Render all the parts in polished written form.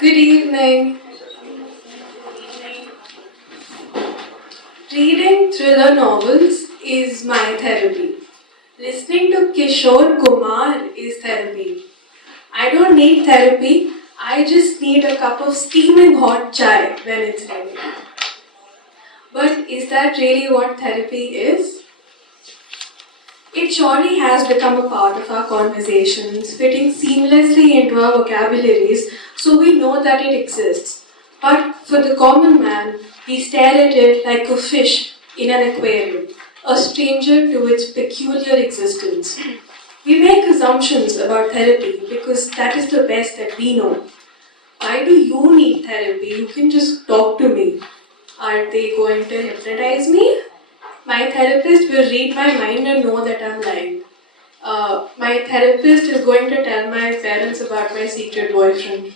Good evening. Reading thriller novels is my therapy. Listening to Kishore Kumar is therapy. I don't need therapy, I just need a cup of steaming hot chai when it's ready. But is that really what therapy is? It surely has become a part of our conversations, fitting seamlessly into our vocabularies so we know that it exists. But for the common man, we stare at it like a fish in an aquarium, a stranger to its peculiar existence. We make assumptions about therapy because that is the best that we know. Why do you need therapy? You can just talk to me. Are they going to hypnotize me? My therapist will read my mind and know that I'm lying. My therapist is going to tell my parents about my secret boyfriend.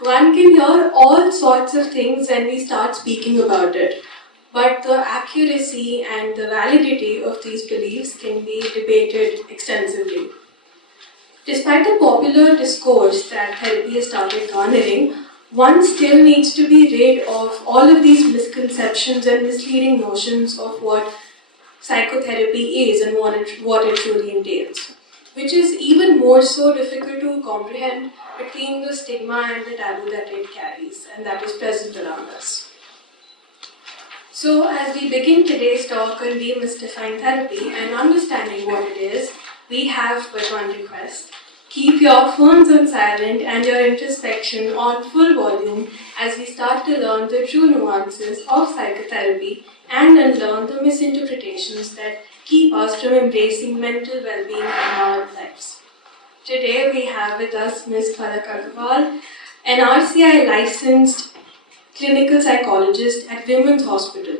One can hear all sorts of things when we start speaking about it, but the accuracy and the validity of these beliefs can be debated extensively. Despite the popular discourse that therapy has started garnering, one still needs to be rid of all of these misconceptions and misleading notions of what psychotherapy is and what it truly entails, which is even more so difficult to comprehend between the stigma and the taboo that it carries and that is present around us. So as we begin today's talk on demystifying therapy and understanding what it is, we have but one request. Keep your phones on silent and your introspection on full volume as we start to learn the true nuances of psychotherapy and unlearn the misinterpretations that keep us from embracing mental well-being in our lives. Today we have with us Ms. Palak Agarwal, an RCI licensed clinical psychologist at VIMHANS Hospital.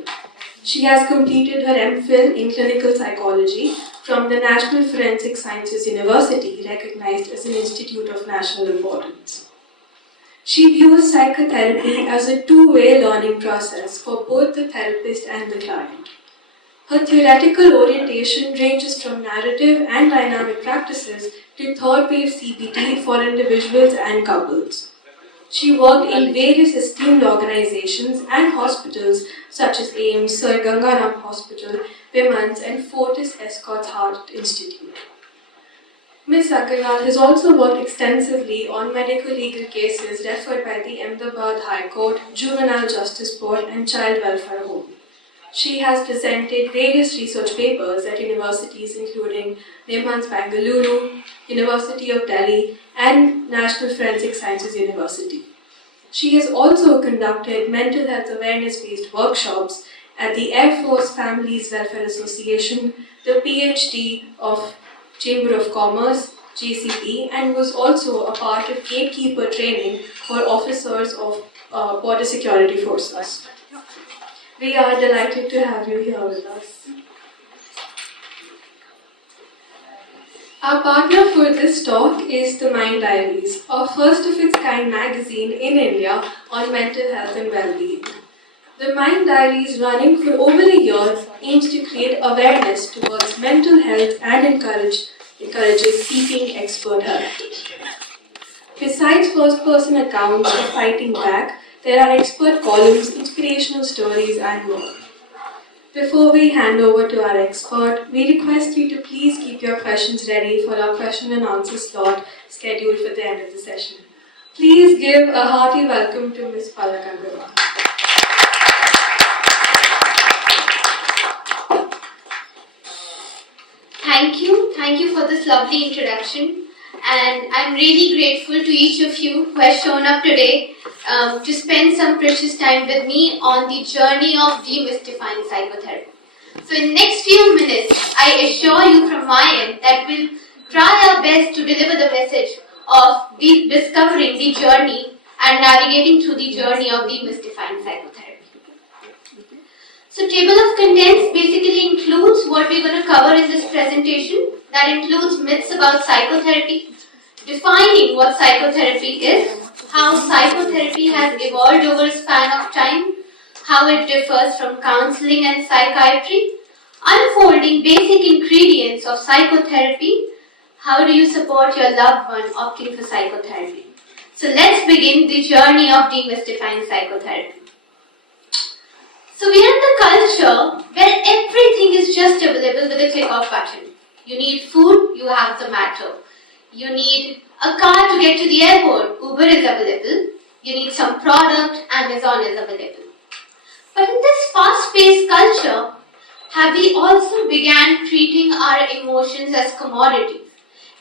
She has completed her MPhil in clinical psychology from the National Forensic Sciences University, recognized as an institute of national importance. She views psychotherapy as a two-way learning process for both the therapist and the client. Her theoretical orientation ranges from narrative and dynamic practices to third-wave CBT for individuals and couples. She worked in various esteemed organizations and hospitals such as AIMS, Sir Gangaram Hospital, VIMHANS, and Fortis Escorts Heart Institute. Ms. Agarwal has also worked extensively on medical legal cases referred by the Ahmedabad High Court, Juvenile Justice Board, and Child Welfare Home. She has presented various research papers at universities including VIMHANS Bangalore, University of Delhi, and National Forensic Sciences University. She has also conducted mental health awareness-based workshops at the Air Force Families Welfare Association, the PhD of Chamber of Commerce, JCP, and was also a part of gatekeeper training for officers of border security forces. We are delighted to have you here with us. Our partner for this talk is The Mind Diaries, a first-of-its-kind magazine in India on mental health and well-being. The Mind Diaries, running for over a year, aims to create awareness towards mental health and encourages seeking expert help. Besides first-person accounts of fighting back, there are expert columns, inspirational stories, and more. Before we hand over to our expert, we request you to please keep your questions ready for our question and answer slot scheduled for the end of the session. Please give a hearty welcome to Ms. Palak Agarwal. Thank you for this lovely introduction, and I'm really grateful to each of you who has shown up today to spend some precious time with me on the journey of demystifying psychotherapy. So in the next few minutes, I assure you from my end that we'll try our best to deliver the message of discovering the journey and navigating through the journey of demystifying psychotherapy. So table of contents basically includes what we're going to cover in this presentation. That includes myths about psychotherapy, defining what psychotherapy is, how psychotherapy has evolved over a span of time, how it differs from counseling and psychiatry, unfolding basic ingredients of psychotherapy, how do you support your loved one opting for psychotherapy. So let's begin the journey of demystifying psychotherapy. So we are in the culture where everything is just available with a click of button. You need food, you have Zomato. You need a car to get to the airport, Uber is available. You need some product, Amazon is available. But in this fast-paced culture, have we also began treating our emotions as commodities,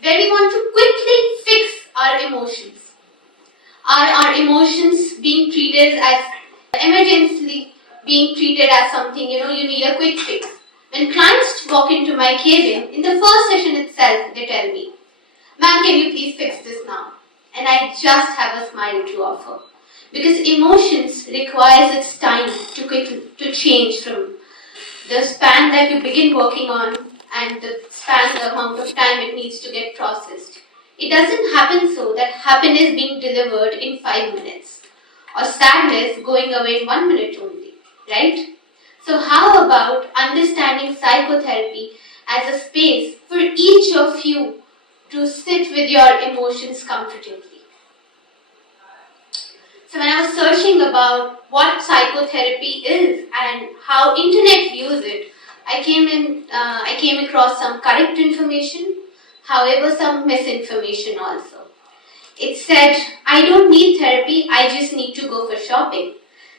where we want to quickly fix our emotions? Are our emotions being treated as emergency, being treated as something, you need a quick fix? When clients walk into my cabin, in the first session itself, they tell me, "Ma'am, can you please fix this now?" And I just have a smile to offer. Because emotions requires its time to change from the span that you begin working on and the amount of time it needs to get processed. It doesn't happen so that happiness being delivered in 5 minutes or sadness going away in 1 minute only, right? So how about understanding psychotherapy as a space for each of you to sit with your emotions comfortably? So when I was searching about what psychotherapy is and how internet views it, I came across some correct information, however some misinformation also. It said, "I don't need therapy, I just need to go for shopping.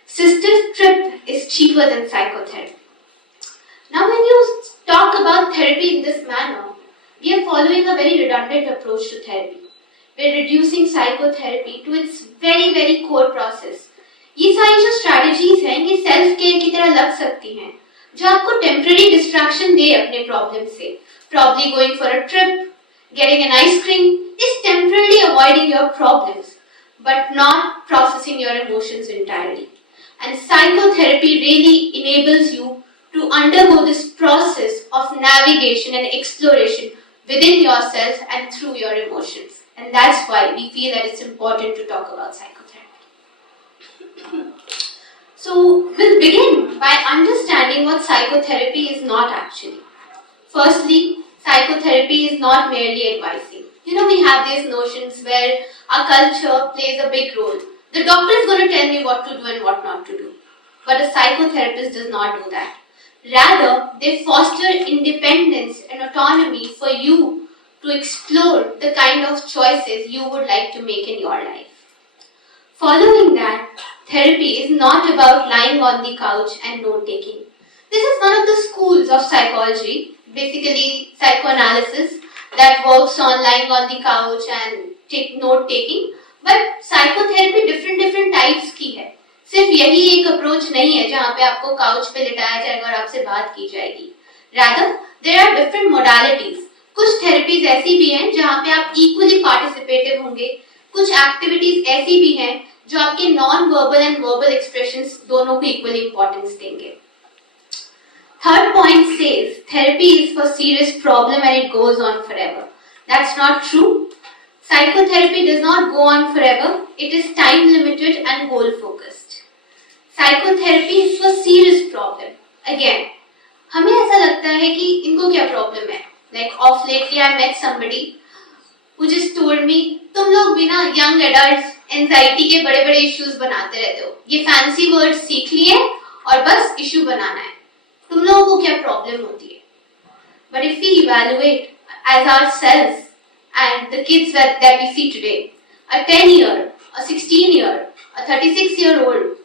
Sister's trip is cheaper than psychotherapy." Now when you talk about therapy in this manner, we are following a very redundant approach to therapy. We're reducing psychotherapy to its very very core process. ये सारी जो strategies हैं, ये self care की तरह लग सकती हैं, जो आपको temporary distraction दे अपने problem से. Probably going for a trip, getting an ice cream is temporarily avoiding your problems, but not processing your emotions entirely. And psychotherapy really enables you to undergo this process of navigation and exploration within yourself and through your emotions. And that's why we feel that it's important to talk about psychotherapy. So we'll begin by understanding what psychotherapy is not actually. Firstly, psychotherapy is not merely advising. We have these notions where our culture plays a big role. The doctor is going to tell me what to do and what not to do. But a psychotherapist does not do that. Rather, they foster independence and autonomy for you to explore the kind of choices you would like to make in your life. Following that, therapy is not about lying on the couch and note-taking. This is one of the schools of psychology, basically psychoanalysis, that works on lying on the couch and note-taking. But psychotherapy different types की है. सिर्फ यही एक approach नहीं है जहाँ पे आपको काउच पे लिटाया जाएगा और आपसे बात की जाएगी. Rather, there are different modalities. कुछ थेरेपीज ऐसी भी हैं जहाँ पे आप इक्वली पार्टिसिपेटिव होंगे. कुछ एक्टिविटीज ऐसी भी हैं जो आपके non verbal and verbal expressions दोनों को इक्वली इंपॉर्टेंस देंगे. Third point says therapy is for serious problem and it goes on forever. That's not true. Psychotherapy does not go on forever. It is time limited and goal focused. Psychotherapy is for serious problem. Again, हमें ऐसा लगता है कि इनको क्या problem है. Like of lately I met somebody who just told me, तुम लोग भी ना young adults anxiety के बड़े बड़े issues बनाते रहते हो. ये fancy words सीख लिए और बस issue बनाना है. तुम लोगों को क्या प्रॉब्लम होती है? But if we evaluate as ourselves and the kids that we see today, a 10-year, a 16-year, a 36-year-old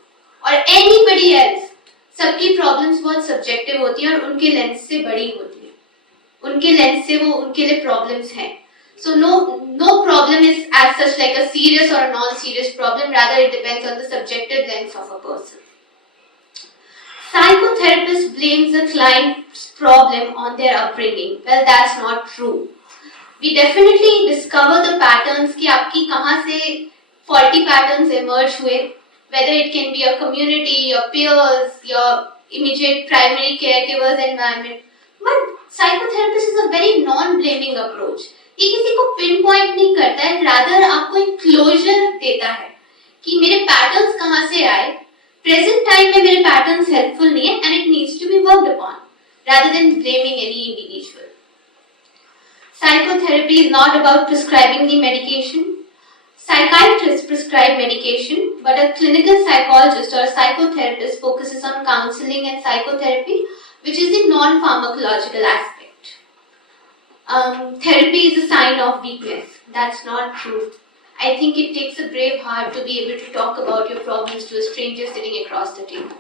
or anybody else, सबकी प्रॉब्लम्स बहुत सब्जेक्टिव होती हैं और उनके लेंस से बड़ी होती है. उनके लेंस से वो उनके लिए प्रॉब्लम्स हैं. So no problem is as such like a serious or a non-serious problem. Rather, it depends on the subjective lens of a person. Psychotherapist blames the client's problem on their upbringing. Well, that's not true. We definitely discover the patterns कि आपकी कहाँ से faulty patterns emerge हुए. Whether it can be your community, your peers, your immediate primary caregivers environment. But psychotherapist is a very non-blaming approach. ये किसी को pinpoint नहीं करता है, rather आपको एक closure देता है कि मेरे patterns कहाँ से आए. Present time में मेरे patterns helpful नहीं है and it needs to be worked upon, rather than blaming any individual. Psychotherapy is not about prescribing the medication. Psychiatrists prescribe medication, but a clinical psychologist or a psychotherapist focuses on counseling and psychotherapy, which is the non-pharmacological aspect. Therapy is a sign of weakness. That's not true. I think it takes a brave heart to be able to talk about your problems to a stranger sitting across the table.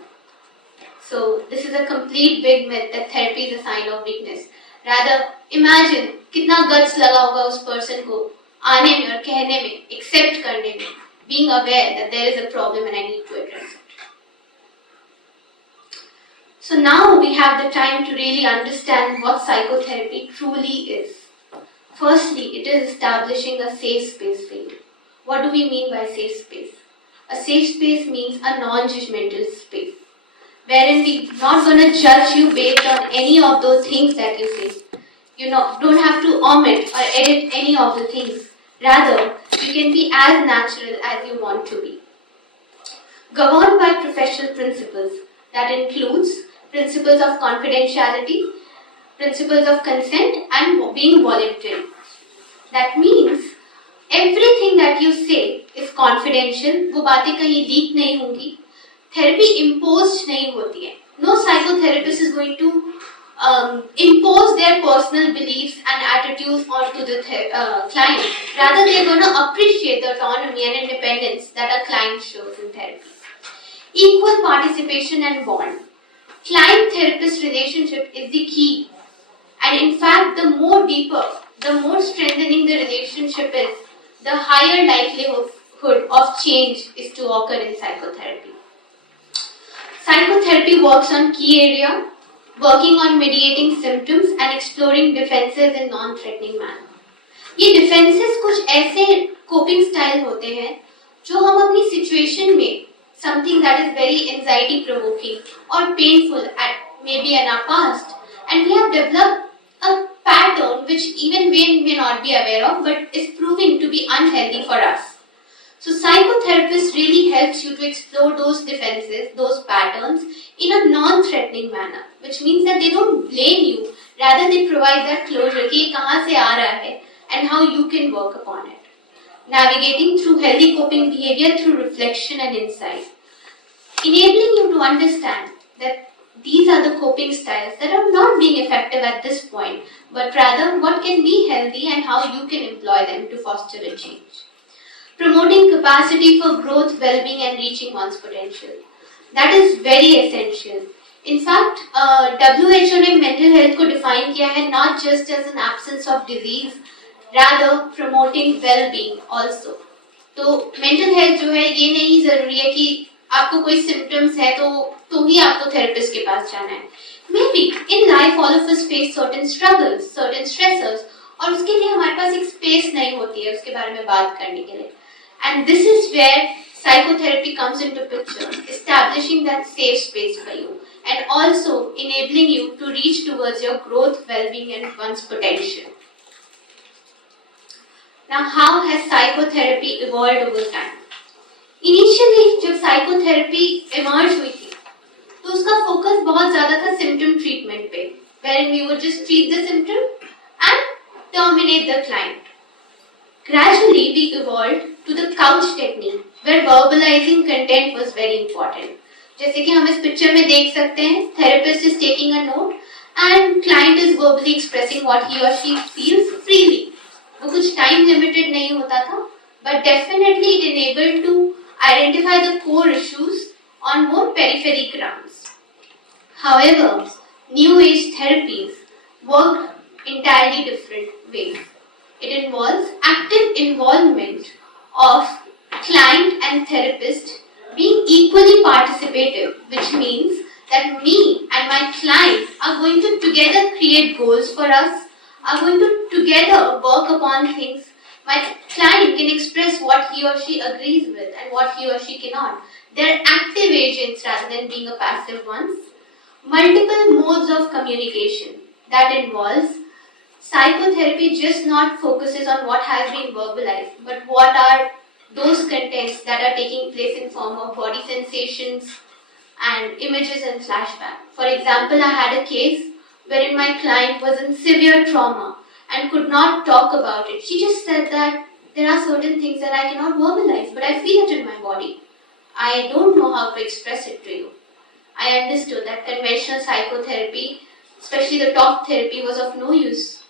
So this is a complete big myth that therapy is a sign of weakness. Rather, imagine कितना guts लगा होगा उस person को आने में और कहने में, accept करने में, being aware that there is a problem and I need to address it. So now we have the time to really understand what psychotherapy truly is. Firstly, it is establishing a safe space for you. What do we mean by safe space? A safe space means a non-judgmental space, wherein we're not going to judge you based on any of those things that you say. You don't have to omit or edit any of the things. Rather, you can be as natural as you want to be. Governed by professional principles, that includes principles of confidentiality, principles of consent, and being voluntary. That means everything that you say is confidential. वो बातें कहीं leak नहीं होंगी. Therapy imposed नहीं होती है. No psychotherapist is going to impose their personal beliefs and attitudes onto the client. Rather, they are going to appreciate the autonomy and independence that a client shows in therapy. Equal participation and bond. Client-therapist relationship is the key. And in fact, the more deeper, the more strengthening the relationship is, the higher likelihood of change is to occur in psychotherapy. Psychotherapy works on key area, working on mediating symptoms and exploring defenses in non-threatening manner. ये defenses कुछ ऐसे coping style होते हैं जो हम अपनी situation में something that is very anxiety provoking or painful at maybe in our past, and we have developed a pattern which even we may not be aware of but is proving to be unhealthy for us. So psychotherapist really helps you to explore those defenses, those patterns in a non-threatening manner, which means that they don't blame you, rather they provide that closure कि ये कहाँ से आ रहा है and how you can work upon it. Navigating through healthy coping behavior through reflection and insight. Enabling you to understand that these are the coping styles that are not being effective at this point, but rather what can be healthy and how you can employ them to foster a change. Promoting capacity for growth, well-being and reaching one's potential. That is very essential. In fact, WHO ने mental health को define किया है not just as an absence of disease, rather promoting well-being also. तो mental health जो है ये नहीं जरूरी है कि आपको कोई symptoms है तो ही आपको therapist के पास जाना है. Maybe in life all of us face certain struggles, certain stressors, और उसके लिए हमारे पास एक space नहीं होती है उसके बारे में बात करने के लिए. And this is where psychotherapy comes into picture, establishing that safe space for you and also enabling you to reach towards your growth, well-being and one's potential. Now, how has psychotherapy evolved over time? Initially, जब psychotherapy emerge हुई थी, तो उसका focus बहुत ज़्यादा था symptom treatment पे, wherein we would just treat the symptom and terminate the client. Gradually, we evolved to the couch technique, where verbalizing content was very important. जैसे कि हम इस picture में देख सकते हैं, therapist is taking a note and client is verbally expressing what he or she feels freely. वो कुछ time limited नहीं होता था, but definitely it enabled to identify the core issues on more periphery grounds. However, new age therapies work entirely different ways. It involves active involvement of client and therapist being equally participative, which means that me and my client are going to together create goals for us, are going to together work upon things. My client can express what he or she agrees with and what he or she cannot. They're active agents rather than being a passive ones. Multiple modes of communication that involves psychotherapy just not focuses on what has been verbalized, but what are those contents that are taking place in form of body sensations and images and flashback. For example, I had a case wherein my client was in severe trauma and could not talk about it. She just said that there are certain things that I cannot verbalize, but I feel it in my body. I don't know how to express it to you. I understood that conventional psychotherapy, especially the talk therapy, was of no use.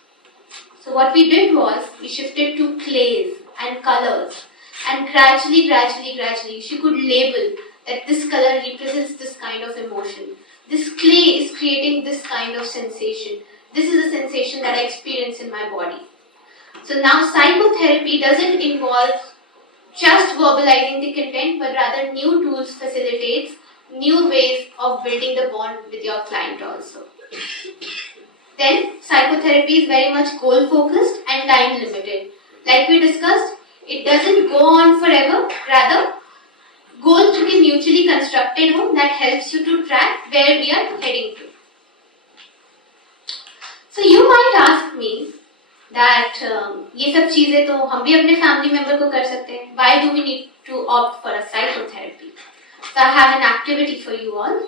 So what we did was, we shifted to clays and colors, and gradually, she could label that this color represents this kind of emotion. This clay is creating this kind of sensation. This is a sensation that I experience in my body. So now psychotherapy doesn't involve just verbalizing the content, but rather new tools facilitates new ways of building the bond with your client also. Then psychotherapy is very much goal focused and time limited. Like we discussed, it doesn't go on forever, rather goals to be mutually constructed home that helps you to track where we are heading to. So you might ask me that ये सब चीजें तो हम भी अपने family member को कर सकते हैं. Why do we need to opt for a psychotherapy? So I have an activity for you all.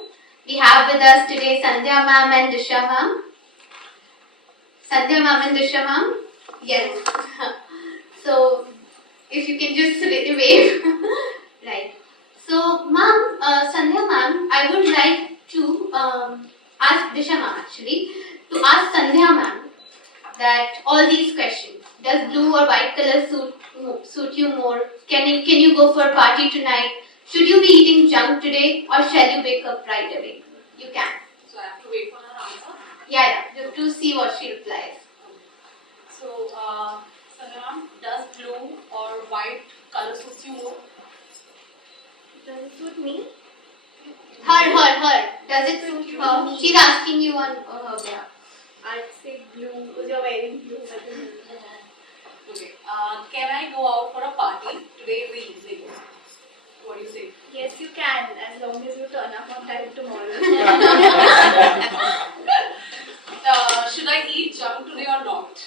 We have with us today Sandhya ma'am and Disha ma'am. Sandhya ma'am and Disha ma'am? Yes. So if you can just wave. Right. So ma'am, Sandhya ma'am, I would like to ask Disha ma'am actually, to ask Sandhya ma'am that all these questions. Does blue or white color suit you more? Can you go for a party tonight? Should you be eating junk today, or shall you wake up right away? You can. So I have to wait for her answer. Yeah. You have to see what she replies. So, Sangram, does blue or white color suits you more? Does it suit me? Her. Does it suit her? She's asking you on her behalf. I'd say blue because you're wearing blue. Okay. Can I go out for a party today in the evening? What do you say? Yes, you can, as long as you turn up on time tomorrow. Should I eat junk today or not?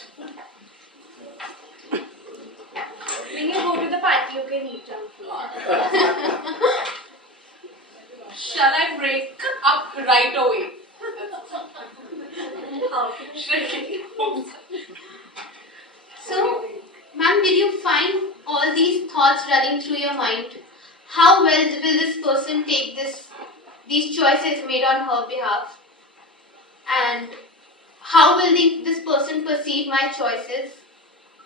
When you go to the party, you can eat junk food. Shall I break up right away? Should I get home? So, ma'am, did you find all these thoughts running through your mind? How well will this person take these choices made on her behalf? And how will this person perceive my choices?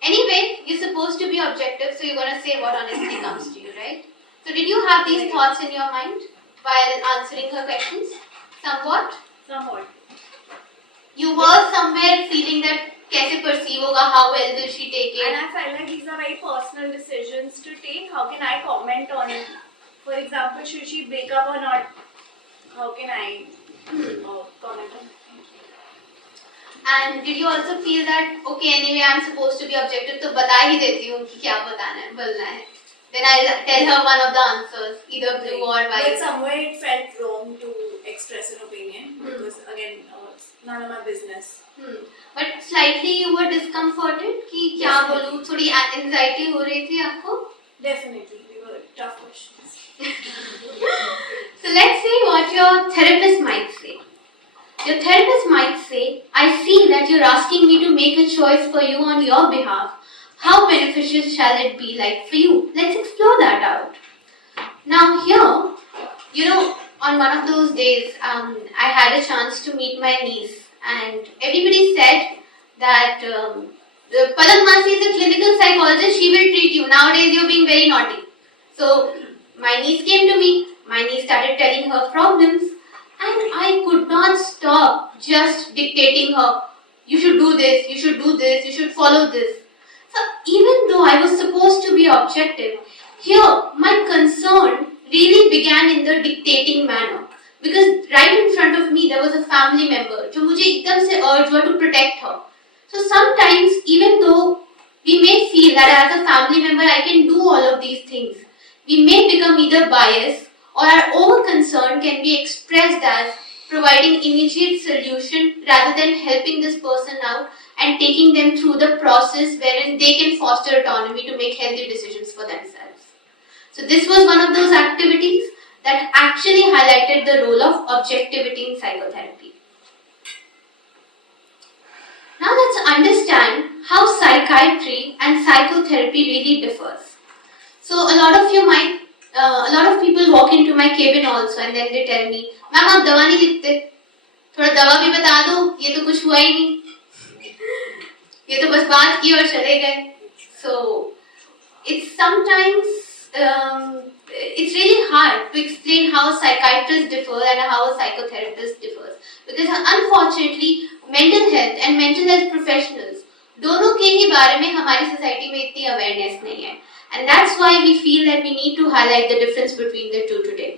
Anyway, you're supposed to be objective, so you're going to say what honestly comes to you, right? So did you have these thoughts in your mind while answering her questions? Somewhat? Somewhat. You were somewhere feeling that कैसे perceive होगा, how well will she take it? And I felt like these are very personal decisions to take. How can I comment on it? For example, should she break up or not? How can I comment on it? And did you also feel that, okay, anyway, I'm supposed to be objective, तो बता ही देती हूँ कि क्या बताना है, बोलना है. Then I'll tell her one of the answers, either blue or white. But somewhere it felt wrong to express an opinion because again, it's none of my business. But slightly you were discomforted कि क्या बोलूँ, थोड़ी anxiety हो रही थी आपको? Definitely, they were tough questions. So let's see what your therapist might say. Your therapist might say, I see that you're asking me to make a choice for you on your behalf. How beneficial shall it be like for you? Let's explore that out. Now here, on one of those days, I had a chance to meet my niece, and everybody said that Palak Masi is a clinical psychologist, she will treat you. Nowadays you're being very naughty. So my niece came to me, my niece started telling her problems, and I could not stop just dictating her, you should do this, you should do this, you should follow this. So even though I was supposed to be objective, here my concern really began in the dictating manner. Because right in front of me there was a family member जो मुझे एकदम से urge हुआ to protect her. So sometimes even though we may feel that as a family member I can do all of these things, we may become either biased or our over concern can be expressed as providing immediate solution rather than helping this person out and taking them through the process wherein they can foster autonomy to make healthy decisions for themselves. So this was one of those activities that actually highlighted the role of objectivity in psychotherapy. Now let's understand how psychiatry and psychotherapy really differs. So a lot of people walk into my cabin also and then they tell me, "Ma'am, आप दवा नहीं लिखते, थोड़ा दवा भी बता दो, ये तो कुछ हुआ ही नहीं, ये तो बस बात की और चले गए." So it's sometimes it's really hard to explain how psychiatrists differ and how a psychotherapist differs, because unfortunately mental health and mental health professionals दोनों के ही बारे में हमारी सोसाइटी में इतनी अवेयरनेस नहीं है, and that's why we feel that we need to highlight the difference between the two today.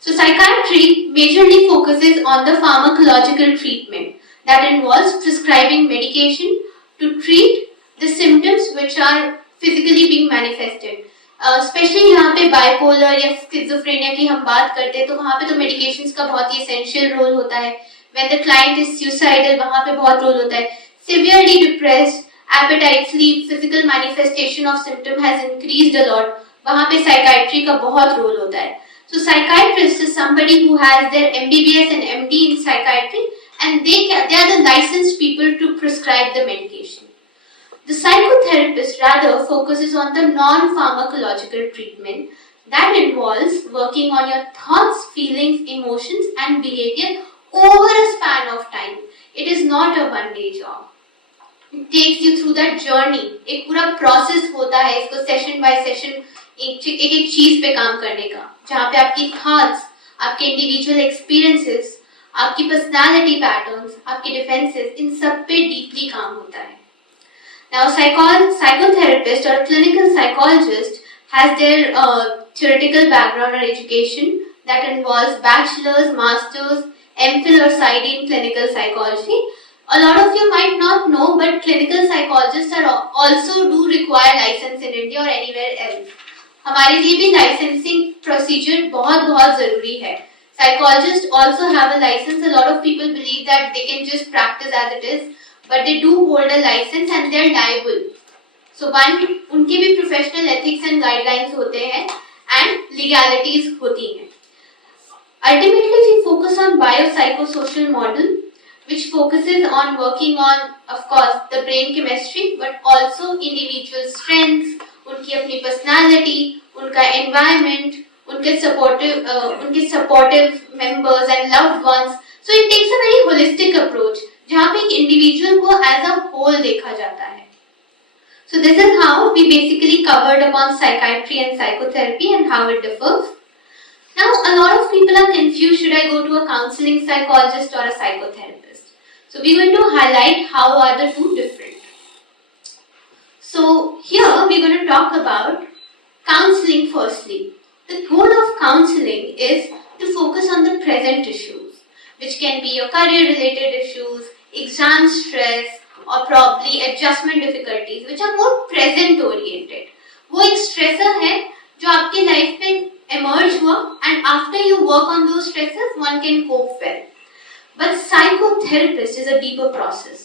So psychiatry majorly focuses on the pharmacological treatment that involves prescribing medication to treat the symptoms which are physically being manifested. Specially यहाँ पे bipolar या schizophrenia की हम बात करते हैं तो वहाँ पे तो मेडिकेशंस का बहुत ही एसेंशियल रोल होता है. When the client is suicidal वहाँ पे बहुत रोल होता है. Severely depressed, appetite, sleep, physical manifestation of symptom has increased a lot, वहाँ पे साइकाइट्री का बहुत रोल होता है. So psychiatrist is somebody who has their MBBS and MD in psychiatry, and they are the licensed people to prescribe the medication. The psychotherapist rather focuses on the non-pharmacological treatment that involves working on your thoughts, feelings, emotions and behavior over a span of time. It is not a one-day job. It takes you through that journey. एक पूरा process होता है इसको session by session एक चीज पे काम करने का, जहाँ पे आपकी thoughts, आपके individual experiences, आपकी personality patterns, आपके defenses, इन सब पे deeply काम होता है. Now, psychotherapist or clinical psychologist has their theoretical background or education that involves bachelor's, master's, MPhil or PsyD in clinical psychology. A lot of you might not know, but clinical psychologists also do require license in India or anywhere else. हमारे लिए भी licensing procedure बहुत जरूरी है. Psychologists also have a license. A lot of people believe that they can just practice as it is, but they do hold a license and they are liable. So one, उनके भी professional ethics and guidelines होते हैं and legalities होती हैं. Ultimately, we focus on biopsychosocial model, which focuses on working on, of course, the brain chemistry, but also individual strengths, उनकी अपनी personality, उनका environment, उनके supportive members and loved ones. So it takes a very holistic approach, जहाँ पे एक individual को as a whole देखा जाता है. So this is how we basically covered upon psychiatry and psychotherapy and how it differs. Now a lot of people are confused, should I go to a counseling psychologist or a psychotherapist? So we're going to highlight how are the two different. So here we're going to talk about counseling firstly. The goal of counseling is to focus on the present issues, which can be your career related issues, exam stress, or probably adjustment difficulties, which are more present oriented. वो एक stressor है जो आपकी life में emerge हुआ, and after you work on those stresses, one can cope well. But psychotherapist is a deeper process.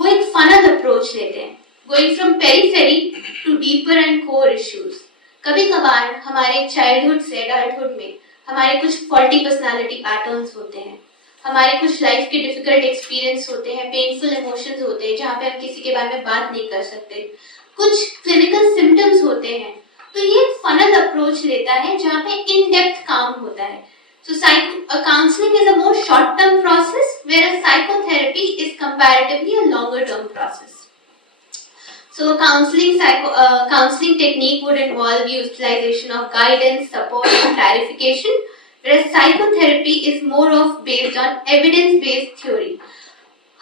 वो एक funnel approach लेते हैं, going from periphery to deeper and core issues. कभी कभार हमारे childhood से adulthood में हमारे कुछ faulty personality patterns होते हैं, हमारे कुछ लाइफ के डिफिकल्ट एक्सपीरियंस होते हैं, पेनफुल इमोशंस होते हैं जहाँ पे हम किसी के बारे में बात नहीं कर सकते, कुछ क्लिनिकल सिम्टम्स होते हैं. तो ये फनल अप्रोच लेता है जहाँ पे इन डेप्थ काम होता है. So counseling is a more short term process, whereas psychotherapy is comparatively a longer term process. So counseling technique would involve utilization of guidance, support and clarification, whereas psychotherapy is more of based on evidence-based theory.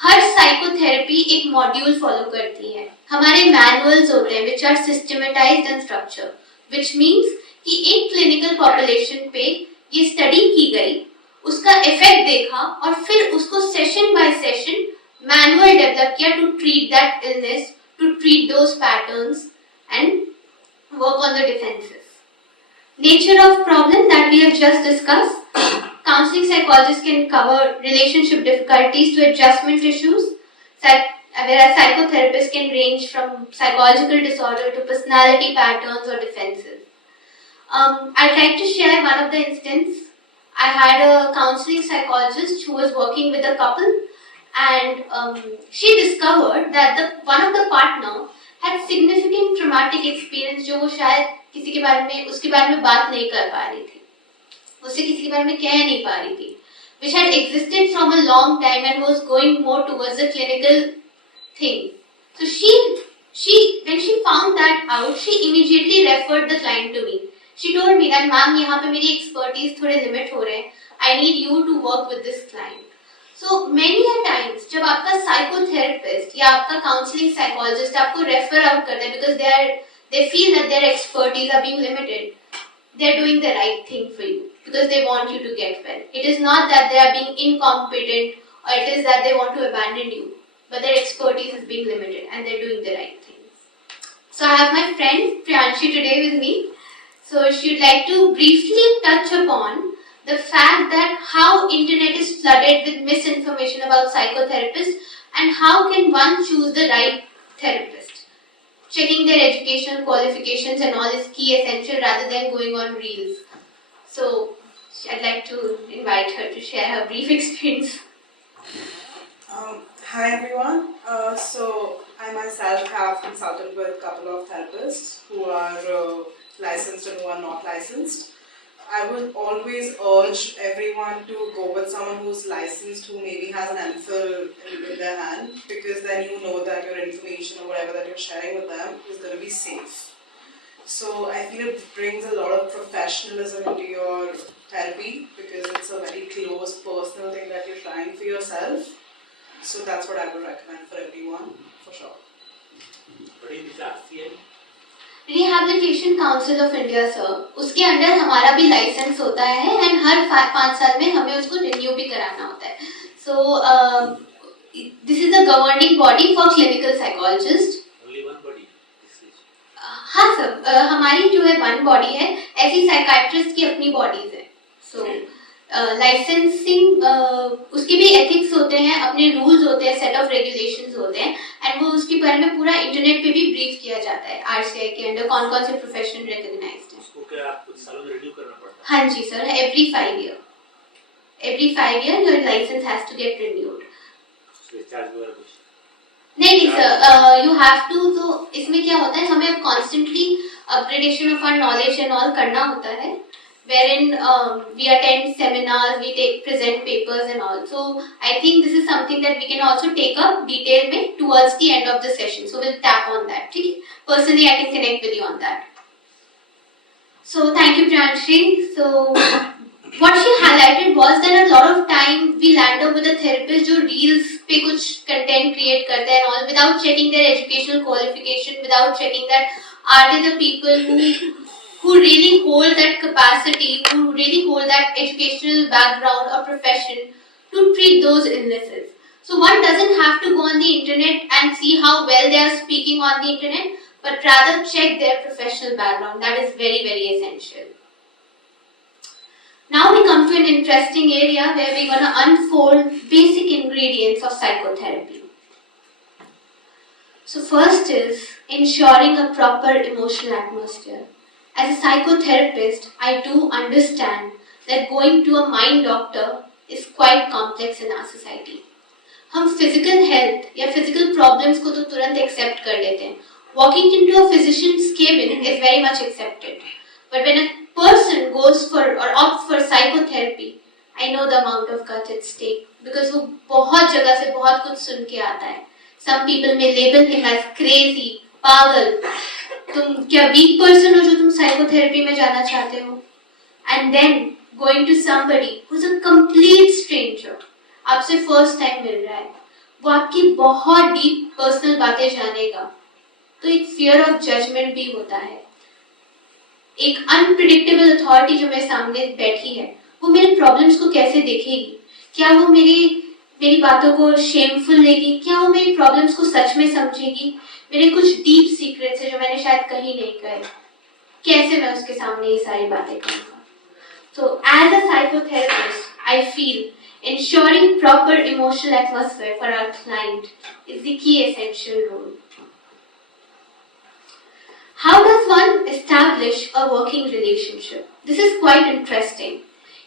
Her psychotherapy एक module follow करती है. हमारे manuals होते हैं which are systematized and structured, which means कि एक clinical population पे ये स्टडी की गई, उसका इफेक्ट देखा और फिर उसको session by session manual develop किया to treat that illness, to treat those patterns and work on the defenses. Nature of problem that we have just discussed. Counseling psychologists can cover relationship difficulties to adjustment issues, whereas psychotherapists can range from psychological disorder to personality patterns or defenses. I'd like to share one of the instances. I had a counseling psychologist who was working with a couple, and she discovered that one of the partner had significant traumatic experience जो वो शायद किसी के बारे में उसके बारे में बात नहीं कर पा रही थी, उससे किसी के बारे में कह नहीं पा रही थी, which had existed from a long time and was going more towards the clinical thing. So when she found that out, she immediately referred the client to me. She told me that ma'am, यहाँ पे मेरी expertise थोड़े limit हो रहे हैं. I need you to work with this client. So many a times जब आपका psychotherapist या आपका counseling psychologist आपको refer out करता है because they feel that their expertise are being limited, they are doing the right thing for you because they want you to get well. It is not that they are being incompetent or it is that they want to abandon you, but their expertise is being limited and they are doing the right things. So I have my friend Priyanshi today with me. So she would like to briefly touch upon the fact that how internet is flooded with misinformation about psychotherapists and how can one choose the right therapist. Checking their educational qualifications and all is key essential rather than going on reels. So I'd like to invite her to share her brief experience. Hi everyone. So I myself have consulted with a couple of therapists who are licensed and who are not licensed. I would always urge everyone to go with someone who's licensed, who maybe has an MPhil in their hand, because then you know that your information or whatever that you're sharing with them is going to be safe. So I feel it brings a lot of professionalism into your therapy because it's a very close personal thing that you're trying for yourself. So that's what I would recommend for everyone, for sure. Rehabilitation council of India sir, उसके under हमारा भी licence होता है and हर 5 साल में हमें उसको renew भी कराना होता है. सो this is a governing body for clinical psychologist. हाँ सर, हमारी जो है वन बॉडी है, ऐसी साइकाइट्रिस्ट की अपनी बॉडीज है. सो लाइसेंसिंग उसके भी एथिक्स होते हैं, अपने रूल्स होते हैं, सेट ऑफ रेगुलेशंस होते हैं एंड वो उसके बारे में पूरा इंटरनेट पे भी ब्रीफ किया जाता है. आरसीआई के अंडर कौन कौन से प्रोफेशन रिकॉग्नाइज्ड हैं. उसको क्या कुछ सालों में रिन्यू करना पड़ता है? हाँ जी sir, every 5 year your license has to get renewed. Charge वगैरह कुछ नहीं सर, यू हैव टू. तो इसमें क्या होता है, हमें constantly upgradation of our knowledge and all करना होता है, wherein we attend seminars, we present papers and all. So I think this is something that we can also take up detail में towards the end of the session. So we'll tap on that. ठीक है? Personally, I can connect with you on that. So thank you, Priyanshi. So what she highlighted was that a lot of time we land up with a therapist जो reels पे कुछ content create करते हैं and all without checking their educational qualification, without checking that are they the people who really hold that capacity, who really hold that educational background or profession to treat those illnesses. So one doesn't have to go on the internet and see how well they are speaking on the internet, but rather check their professional background. That is very, very essential. Now we come to an interesting area where we're going to unfold basic ingredients of psychotherapy. So first is ensuring a proper emotional atmosphere. As a psychotherapist, I do understand that going to a mind doctor is quite complex in our society. हम physical health या physical problems को तो तुरंत accept कर लेते हैं. Walking into a physician's cabin is very much accepted. But when a person goes for or opts for psychotherapy, I know the amount of guts at stake because वो बहुत जगह से बहुत कुछ सुन के आता है. Some people may label him as crazy, पागल. तुम क्या वीक पर्सन हो जो तुम साइकोथेरेपी में जाना चाहते हो? And then going to somebody who is a complete stranger, आपसे फर्स्ट टाइम मिल रहा है, वो आपकी बहुत डीप पर्सनल बातें जानेगा, तो एक फियर ऑफ जजमेंट भी होता है. एक अनप्रिडिक्टेबल अथॉरिटी जो मेरे सामने बैठी है, वो मेरे प्रॉब्लम्स को कैसे देखेगी? क्या वो मेरी बातों को शेमफुल लेगी? क्या वो मेरी प्रॉब्लम्स को सच में समझेगी? मेरे कुछ डीप सीक्रेट्स है जो मैंने शायद कहीं नहीं कहे, कैसे मैं उसके सामने ये सारी बातें करूँगा? So as a psychotherapist, I feel ensuring proper emotional atmosphere for our client is the key essential role. How does one establish a working relationship? This is quite interesting.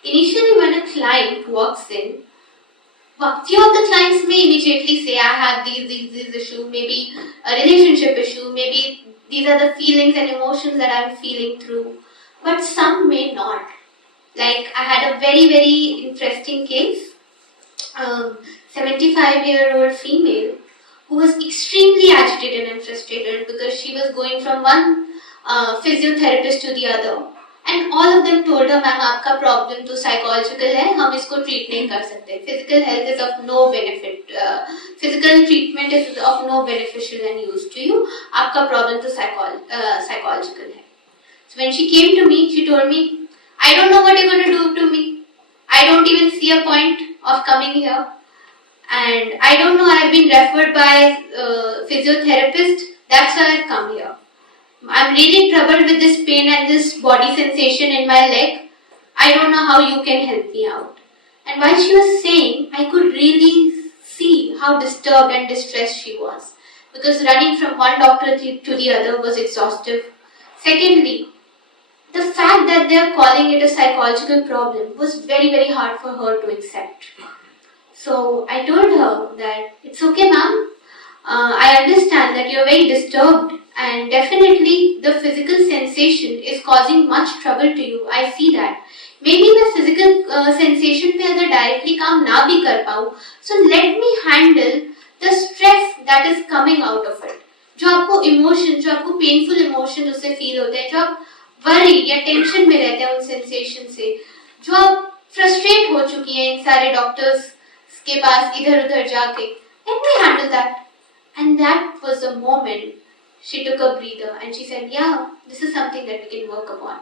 Initially, when a client walks in, few of the clients may immediately say, I have these issue, maybe a relationship issue, maybe these are the feelings and emotions that I'm feeling through, but some may not. Like I had a very, very interesting case, 75-year-old female who was extremely agitated and frustrated because she was going from one physiotherapist to the other. And all of them told her, ma'am आपका problem तो psychological है, हम इसको treat नहीं कर सकते. Physical health is of no benefit, physical treatment is of no beneficial and use to you. आपका problem तो साइकोलॉजिकल है. So when she came to me, she told me, I don't know what you're going to do to me. I don't even see a point of coming here. And I don't know, I've been referred by physiotherapist, that's why I've come here. I'm really troubled with this pain and this body sensation in my leg. I don't know how you can help me out. And while she was saying, I could really see how disturbed and distressed she was. Because running from one doctor to the other was exhaustive. Secondly, the fact that they are calling it a psychological problem was very, very hard for her to accept. So I told her that it's okay, ma'am. I understand that you're very disturbed and definitely the physical sensation is causing much trouble to you. I see that. Maybe मैं physical sensation पे अगर directly काम ना भी कर पाऊँ, so let me handle the stress that is coming out of it. जो आपको emotion, जो आपको painful emotion उससे feel होते हैं, जो आप worry या tension में रहते हैं उन sensation से, जो आप frustrate हो चुकी हैं इन सारे doctors के पास इधर उधर जाके, let me handle that. And that was the moment she took a breather and she said, yeah, this is something that we can work upon.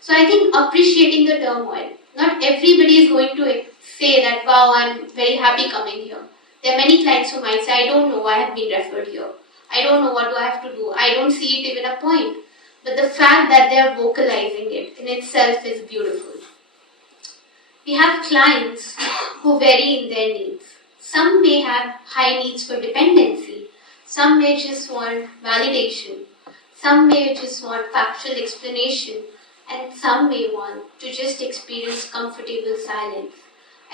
So I think appreciating the turmoil. Not everybody is going to say that, wow, I'm very happy coming here. There are many clients who might say, I don't know why I have been referred here. I don't know what do I have to do. I don't see it even a point. But the fact that they are vocalizing it in itself is beautiful. We have clients who vary in their needs. Some may have high needs for dependency. Some may just want validation. Some may just want factual explanation. And some may want to just experience comfortable silence.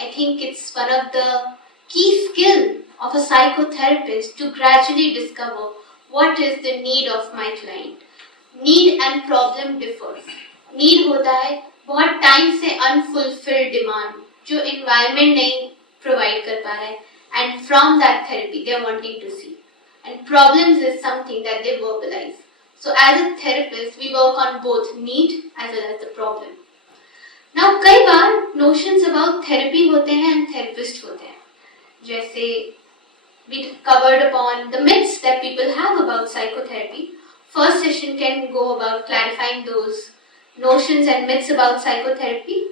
I think it's one of the key skills of a psychotherapist to gradually discover what is the need of my client. Need and problem differs. Need होता है बहुत time से unfulfilled demand जो environment नहीं provide कर पा रहा है, and from that therapy they are wanting to see. And problems is something that they verbalize. So as a therapist, we work on both need as well as the problem. Now कई बार notions about therapy होते हैं and therapist होते हैं. जैसे we covered upon the myths that people have about psychotherapy. First session can go about clarifying those notions and myths about psychotherapy.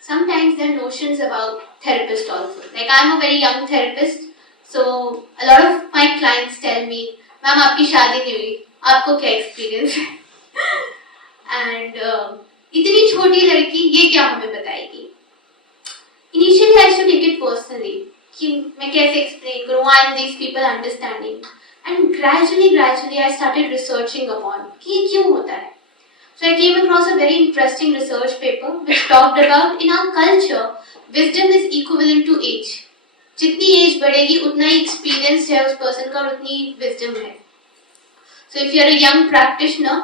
Sometimes there are notions about therapist also. Like I'm a very young therapist. So a lot of my clients tell me, "Ma'am, आपकी शादी नहीं हुई, आपको क्या experience है?" And इतनी छोटी लड़की ये क्या हमें बताएगी? Initially I used to take it personally कि मैं कैसे explain करूँ, why are these people understanding? And gradually I started researching upon कि ये क्यों होता है. So I came across a very interesting research paper which talked about in our culture, wisdom is equivalent to age. जितनी as बढ़ेगी उतना ही experience है उस पर्सन का और उतनी विजडम है. So if you are a young practitioner,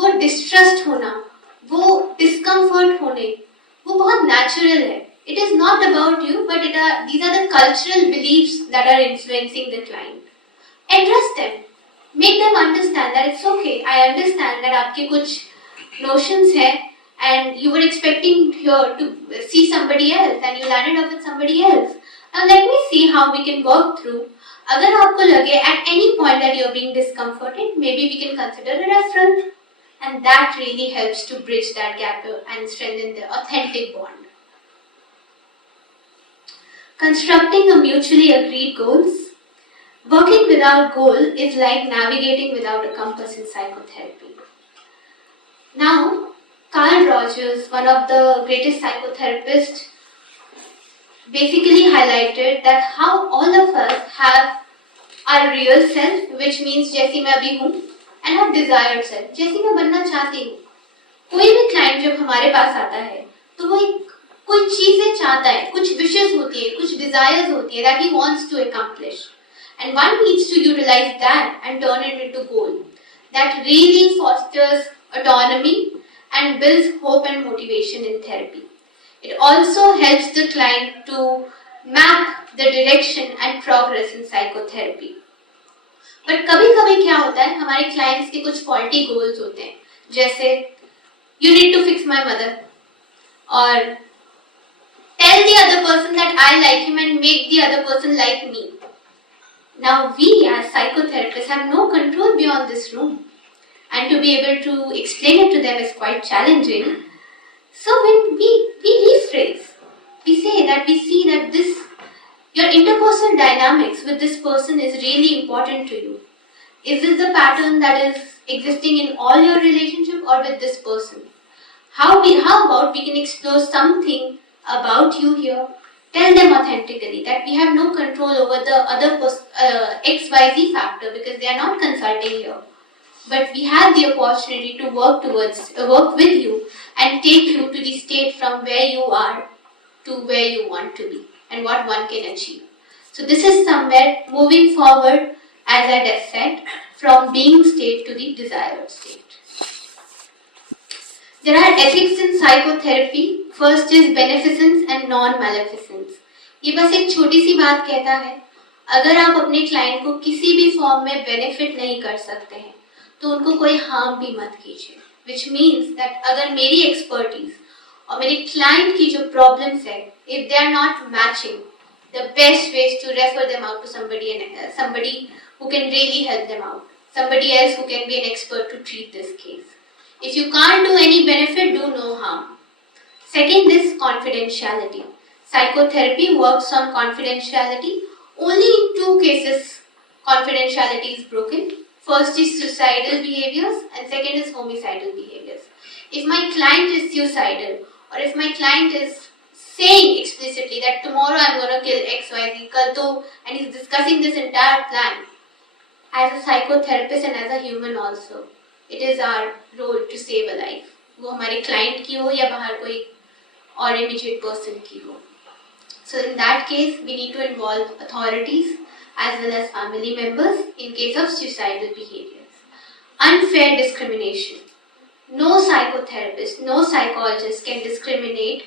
वो डिस्ट्रस्ट होना, वो डिस्कम्फर्ट होने, वो बहुत नेचुरल है. It is not about you, but these are the cultural beliefs that are influencing the client. Address them, make them understand that it's okay. I understand that आपके कुछ notions है and you were expecting here to see somebody else and you landed up with somebody else. Now let me see how we can work through. अगर आपको लगे at any point that you're being discomforted, maybe we can consider a referral, and that really helps to bridge that gap and strengthen the authentic bond. Constructing a mutually agreed goals. Working without goal is like navigating without a compass in psychotherapy. Now, Carl Rogers, one of the greatest psychotherapists, basically highlighted that how all of us have our real self, which means जैसी मैं अभी हूँ, and our desired self, जैसी मैं बनना चाहती हूँ. कोई भी client जब हमारे पास आता है तो वो एक कुछ चीजें चाहता है, कुछ विशेस होती है, कुछ डिजायर्स होती है that he wants to accomplish, and one needs to utilize that and turn it into goal. That really fosters autonomy and builds hope and motivation in therapy. It also helps the client to map the direction and progress in psychotherapy. But कभी कभी क्या होता है, हमारे clients के कुछ faulty goals होते हैं, जैसे you need to fix my mother, or tell the other person that I like him and make the other person like me. Now we as psychotherapists have no control beyond this room, and to be able to explain it to them is quite challenging. So when we rephrase, we say that we see that your interpersonal dynamics with this person is really important to you. Is this the pattern that is existing in all your relationship or with this person? How about we can explore something about you here? Tell them authentically that we have no control over the other XYZ factor because they are not consulting here. But we have the opportunity to work with you and take you to the state from where you are to where you want to be and what one can achieve. So this is somewhere moving forward, as I just said, from being state to the desired state. There are ethics in psychotherapy. First is beneficence and non-maleficence. ये बस एक छोटी सी बात कहता है, अगर आप अपने क्लाइंट को किसी भी फॉर्म में बेनिफिट नहीं कर सकते हैं तो उनको कोई हार्म भी मत कीजिए. Which means that अगर मेरी एक्सपर्टीज और मेरे क्लाइंट की जो प्रॉब्लम्स है, if they are not matching, the best way is to refer them out to somebody who can really help them out, somebody else who can be an expert to treat this case. If you can't do any benefit, do no harm. Second is confidentiality. Psychotherapy works on confidentiality. Only in 2 cases confidentiality is broken. First is suicidal behaviors and second is homicidal behaviors. If my client is suicidal or if my client is saying explicitly that tomorrow I'm going to kill XYZ, kal to, and he's discussing this entire plan, as a psychotherapist and as a human also, it is our role to save a life. वो हमारे client की हो या बाहर कोई और immediate person की हो. So in that case, we need to involve authorities as well as family members in case of suicidal behaviors. Unfair discrimination. No psychotherapist, no psychologist can discriminate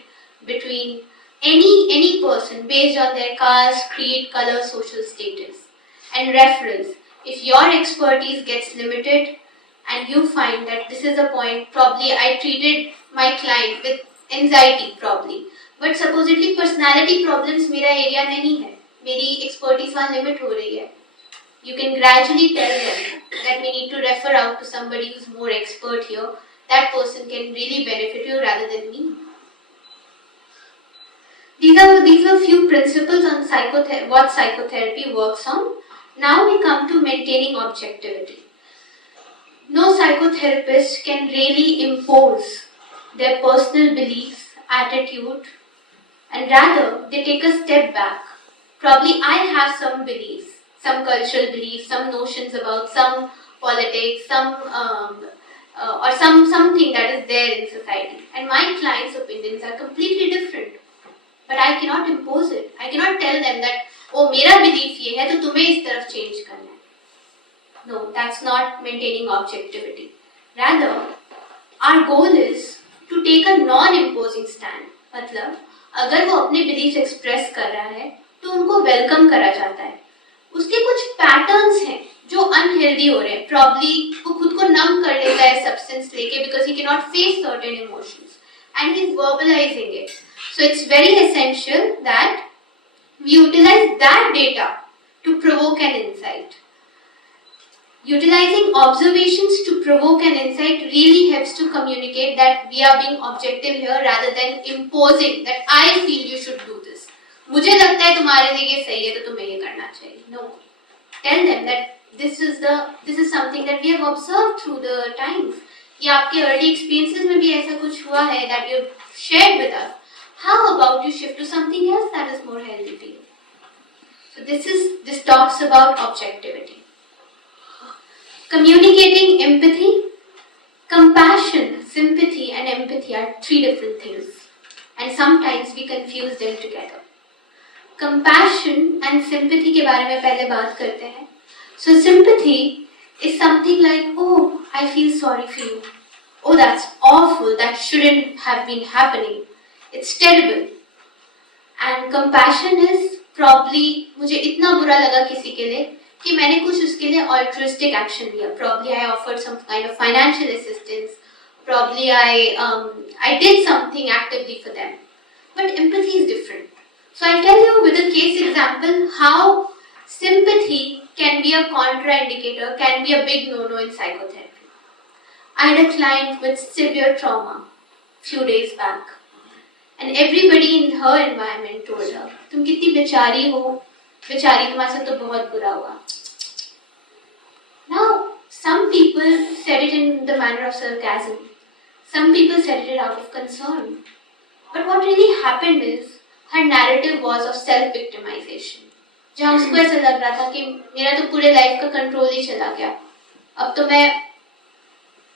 between any person based on their caste, creed, color, social status. And reference. If your expertise gets limited and you find that this is a point, probably I treated my client with anxiety probably, but supposedly personality problems मेरा area नहीं है, मेरी expertise वहाँ limit हो रही है. You can gradually tell them that we need to refer out to somebody who's more expert here. That person can really benefit you rather than me. These are few principles on what psychotherapy works on. Now we come to maintaining objectivity. No psychotherapist can really impose their personal beliefs, attitude, and rather they take a step back. Probably I have some beliefs, some cultural beliefs, some notions about some politics, or something that is there in society, and my clients' opinions are completely different. But I cannot impose it. I cannot tell them that, oh, मेरा belief ये है तो तुम्हें इस तरफ change करना है. No, that's not maintaining objectivity. Rather, our goal is to take a non-imposing stand. मतलब अगर वो अपने beliefs express कर रहा है तो उनको welcome करा जाता है. उसके कुछ patterns हैं जो unhealthy हो रहे हैं. Probably वो खुद को numb कर लेता है substance लेके because he cannot face certain emotions and he is verbalizing it. So it's very essential that we utilize that data to provoke an insight. Utilizing observations to provoke an insight really helps to communicate that we are being objective here rather than imposing that I feel you should do this. मुझे लगता है तुम्हारे लिए ये सही है तो तुम्हें ये करना चाहिए. No. Tell them that this is something that we have observed through the times. या आपके early experiences में भी ऐसा कुछ हुआ है that you shared with us. How about you shift to something else that is more healthy for you? So this talks about objectivity. Communicating empathy, compassion, sympathy and empathy are 3 different things. and sometimes we confuse them together. Compassion and sympathy के बारे में पहले बात करते हैं. So sympathy is something like, oh, I feel sorry for you. Oh, that's awful. That shouldn't have been happening. It's terrible. And compassion is probably मुझे इतना बुरा लगा किसी के लिए कि मैंने कुछ उसके लिए altruistic action लिया. Probably I offered some kind of financial assistance. Probably I did something actively for them. But empathy is different. So I'll tell you with a case example how sympathy can be a contraindicator, can be a big no-no in psychotherapy. I had a client with severe trauma few days back, and everybody in her environment told her, "तुम कितनी बेचारी हो, बेचारी तुम्हारे साथ तो बहुत बुरा हुआ." Now, some people said it in the manner of sarcasm. Some people said it out of concern. But what really happened is her narrative was of self-victimization. जहाँ उसको ऐसा लग रहा था कि मेरा तो पूरे लाइफ का कंट्रोल ही चला गया. अब तो मैं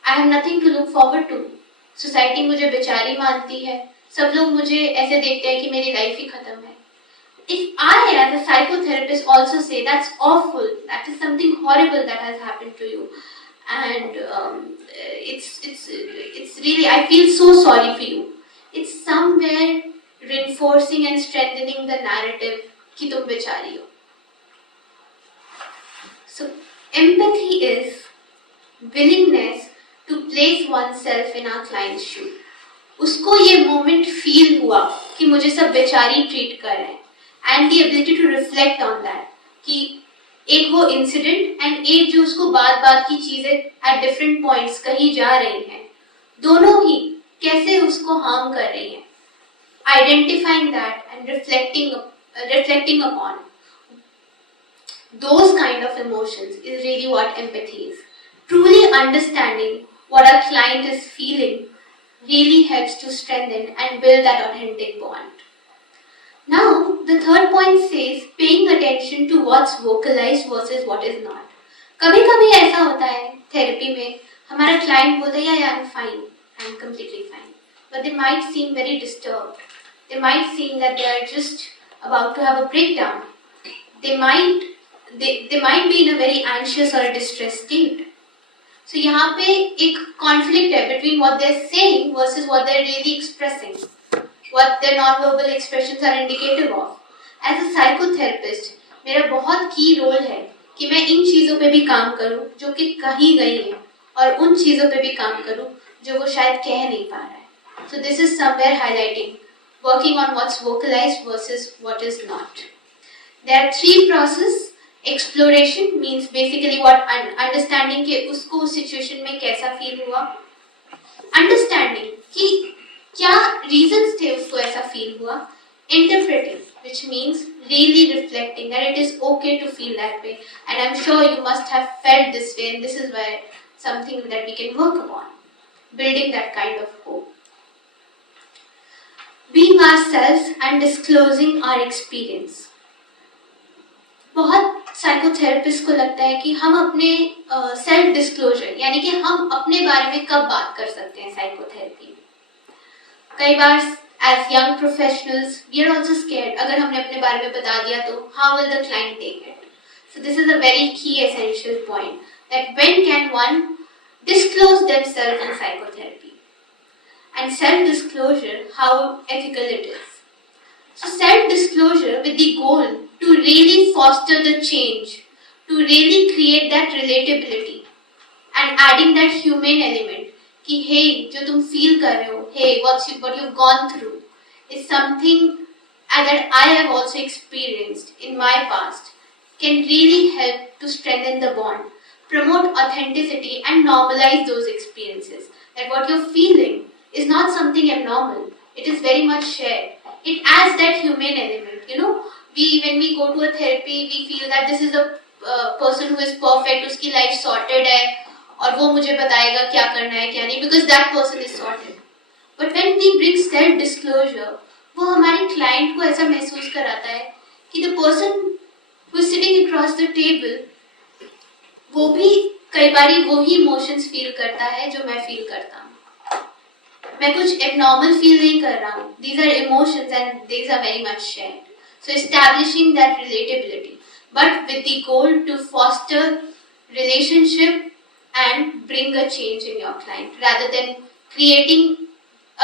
I have nothing to look forward to. Society मुझे बेचारी मानती है. सब लोग मुझे ऐसे देखते हैं कि मेरी लाइफ ही खत्म है. If I, as a psychotherapist, also say that's awful, that is something horrible that has happened to you, and it's really, I feel so sorry for you. It's somewhere reinforcing and strengthening the narrative कि तुम बेचारी हो. So empathy is willingness to place oneself in our client's shoe. उसको ये moment feel हुआ कि मुझे सब बेचारी treat कर रहे हैं, and the ability to reflect on that कि एक वो incident and एक जो उसको बात की चीजें at different points कहीं जा रही हैं, दोनों ही कैसे उसको harm कर रही हैं. Identifying that and reflecting upon those kind of emotions is really what empathy is. Truly understanding what our client is feeling really helps to strengthen and build that authentic bond. Now, the third point says paying attention to what's vocalized versus what is not. कभी-कभी ऐसा होता है therapy में, हमारा client बोलता है yeah, I'm fine, I'm completely fine, but they might seem very disturbed. They might seem that they are just about to have a breakdown. They might be in a very anxious or a distressed state. So यहाँ पे एक conflict है between what they're saying versus what they're really expressing, what their non-verbal expressions are indicative of. As a psychotherapist, मेरा बहुत key role है कि मैं इन चीज़ों पे भी काम करूँ जो कि कही गई हैं, और उन चीज़ों पे भी काम करूँ जो वो शायद कह नहीं पा रहा है. So this is somewhere highlighting, working on what's vocalized versus what is not. There are three processes. Exploration means basically what understanding कि उसको उस situation में कैसा feel हुआ. Understanding कि क्या reasons थे उसको ऐसा feel हुआ. Interpreting, which means really reflecting that it is okay to feel that way, and I'm sure you must have felt this way, and this is where something that we can work upon, building that kind of hope. Being ourselves and disclosing our experience. बहुत psychotherapist को लगता है कि हम अपने self disclosure यानी कि हम अपने बारे में कब बात कर सकते हैं साइकोथेरेपी में. कई बार as young professionals we are also scared, अगर हमने अपने बारे में बता दिया तो how will the client take it. So this is a very key essential point that when can one disclose themselves in psychotherapy, and self disclosure how ethical it is. So self-disclosure with the goal to really foster the change, to really create that relatability and adding that humane element कि hey जो तुम feel कर रहे हो, hey what you've gone through is something that I have also experienced in my past, can really help to strengthen the bond, promote authenticity and normalize those experiences. That what you're feeling is not something abnormal, it is very much shared. It adds that humane element. You know, when we go to a therapy, we feel that this is a person who is perfect, उसकी life sorted है, और वो मुझे बताएगा क्या करना है क्या नहीं, because that person is sorted. But when we bring self-disclosure, वो हमारे client को ऐसा महसूस कराता है कि the person who is sitting across the table, वो भी कई बारी वो ही emotions feel करता है जो मैं feel करता हूँ. मैं कुछ abnormal feel नहीं कर रहा हूँ. These are emotions and these are very much shared. So establishing that relatability, but with the goal to foster relationship and bring a change in your client rather than creating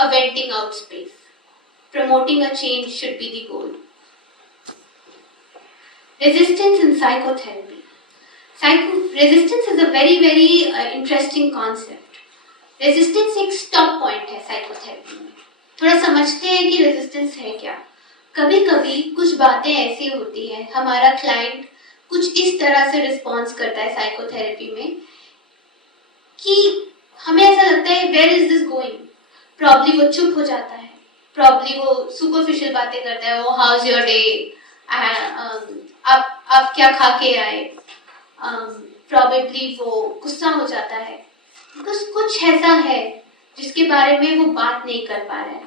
a venting out space. Promoting a change should be the goal. Resistance in psychotherapy. Resistance is a very interesting concept. Resistance एक stop point है psychotherapy में. थोड़ा समझते हैं कि resistance है क्या. कभी कभी कुछ बातें ऐसी होती हैं, हमारा क्लाइंट कुछ इस तरह से रिस्पॉन्स करता है साइकोथेरेपी में कि हमें ऐसा लगता है where is this going. Probably वो चुप हो जाता है, प्रॉब्ली वो सुपरफिशियल बातें करता है. वो हाउ इज योर डे, आप क्या खा के आए. प्रॉबेबली वो गुस्सा हो जाता है बिकॉज कुछ ऐसा है जिसके बारे में वो बात नहीं कर पा रहा है.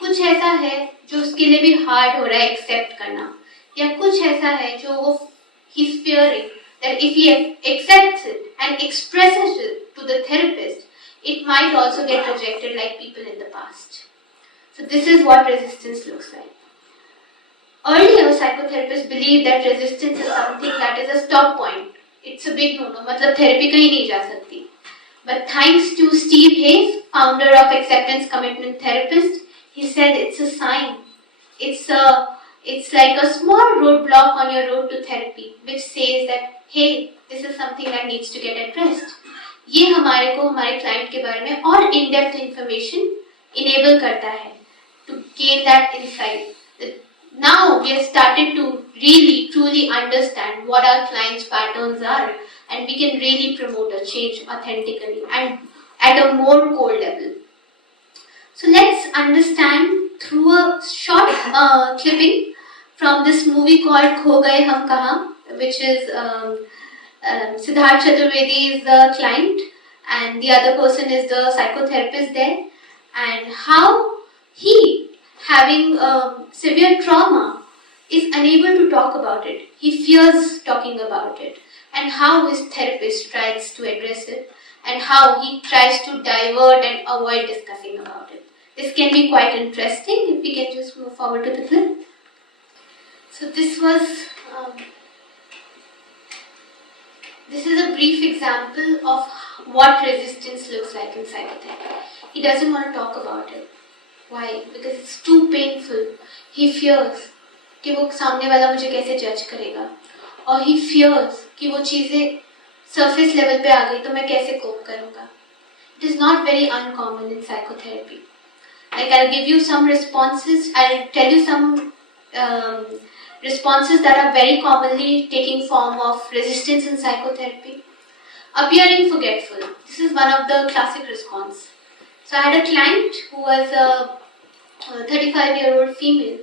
कुछ ऐसा है जो उसके लिए भी हार्ड हो रहा है एक्सेप्ट करना, या कुछ ऐसा है जो वो he is fearing that if he accepts it and expresses it to the therapist, it might also get rejected like people in the past. So this is what resistance looks like. Earlier, psychotherapists believed that resistance is something that is a stop point. It's a big no-no. मतलब therapy कहीं नहीं जा सकती. But thanks to Steve Hayes, founder of Acceptance Commitment Therapist, he said it's a sign. It's like a small roadblock on your road to therapy, which says that hey, this is something that needs to get addressed. ये हमारे को हमारे client के बारे में और in-depth information enable करता है to gain that insight. Now we have started to really truly understand what our clients' patterns are, and we can really promote a change authentically and at a more core level. So let's understand through a short clipping from this movie called Kho Gaye Hum Kahan, which is Siddharth Chaturvedi is the client and the other person is the psychotherapist there, and how he, having severe trauma, is unable to talk about it. He fears talking about it, and how his therapist tries to address it, and how he tries to divert and avoid discussing about it. This can be quite interesting if we can just move forward to the clip. So this is a brief example of what resistance looks like in psychotherapy. He doesn't want to talk about it. Why? Because it's too painful. He fears कि वो सामने वाला मुझे कैसे जज करेगा, और he fears कि वो चीज़ें surface level पे आ गई तो मैं कैसे cope करूँगा. It is not very uncommon in psychotherapy. Like I'll give you some responses. I'll tell you some responses that are very commonly taking form of resistance in psychotherapy. Appearing forgetful. This is one of the classic response. So I had a client who was a 35-year-old female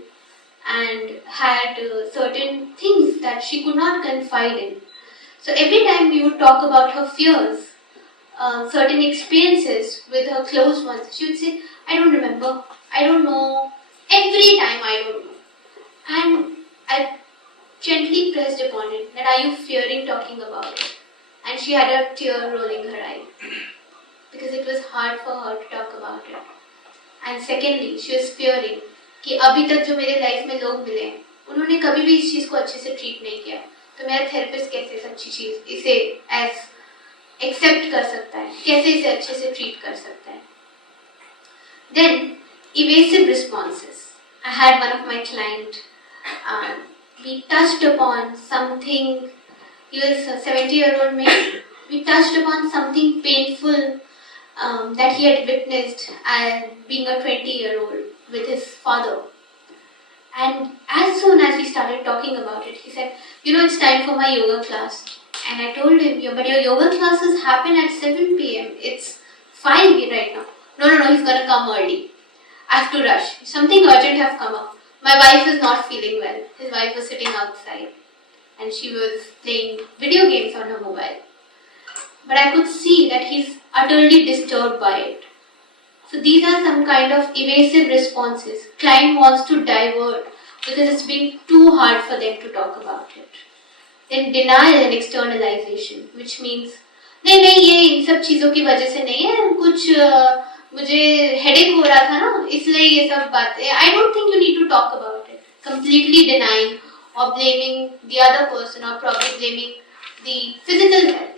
and had certain things that she could not confide in. So every time we would talk about her fears, certain experiences with her close ones, she would say, I don't remember, I don't know, every time I don't know. And I gently pressed upon it that, are you fearing talking about it? And she had a tear rolling her eye because it was hard for her to talk about it. And secondly, she was fearing कि अभी तक जो मेरे life में लोग मिले हैं उन्होंने कभी भी इस चीज़ को अच्छे से ट्रीट नहीं किया, तो मेरा थेरेपिस्ट कैसे इस अच्छी चीज़ इसे एज एक्सेप्ट कर सकता है, कैसे इसे अच्छे से ट्रीट कर सकता है. Then evasive responses. I had one of my client. We touched upon something. He was a 70-year-old male. We touched upon something painful that he had witnessed being a 20-year-old with his father. And as soon as we started talking about it, he said, it's time for my yoga class. And I told him, but your yoga classes happen at 7 p.m. It's 5 right now. No, he's gonna come early. I have to rush. Something urgent have come up. My wife is not feeling well. His wife was sitting outside and she was playing video games on her mobile. But I could see that he's utterly disturbed by it. So these are some kind of evasive responses. Client wants to divert because it's being too hard for them to talk about it. Then denial and externalization, which means नहीं ये इन सब चीज़ों की वजह से नहीं है, कुछ मुझे हेडेक हो रहा था ना, इसलिए ये सब बातें. I don't think you need to talk about it. Completely denying or blaming the other person or probably blaming the physical health.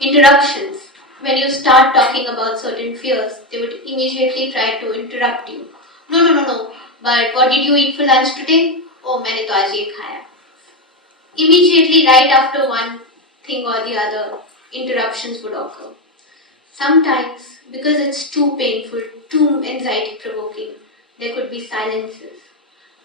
Interruptions. When you start talking about certain fears, they would immediately try to interrupt you. No. But what did you eat for lunch today? Oh, मैंने तो आज ये खाया. Immediately, right after one thing or the other, interruptions would occur. Sometimes, because it's too painful, too anxiety-provoking, there could be silences.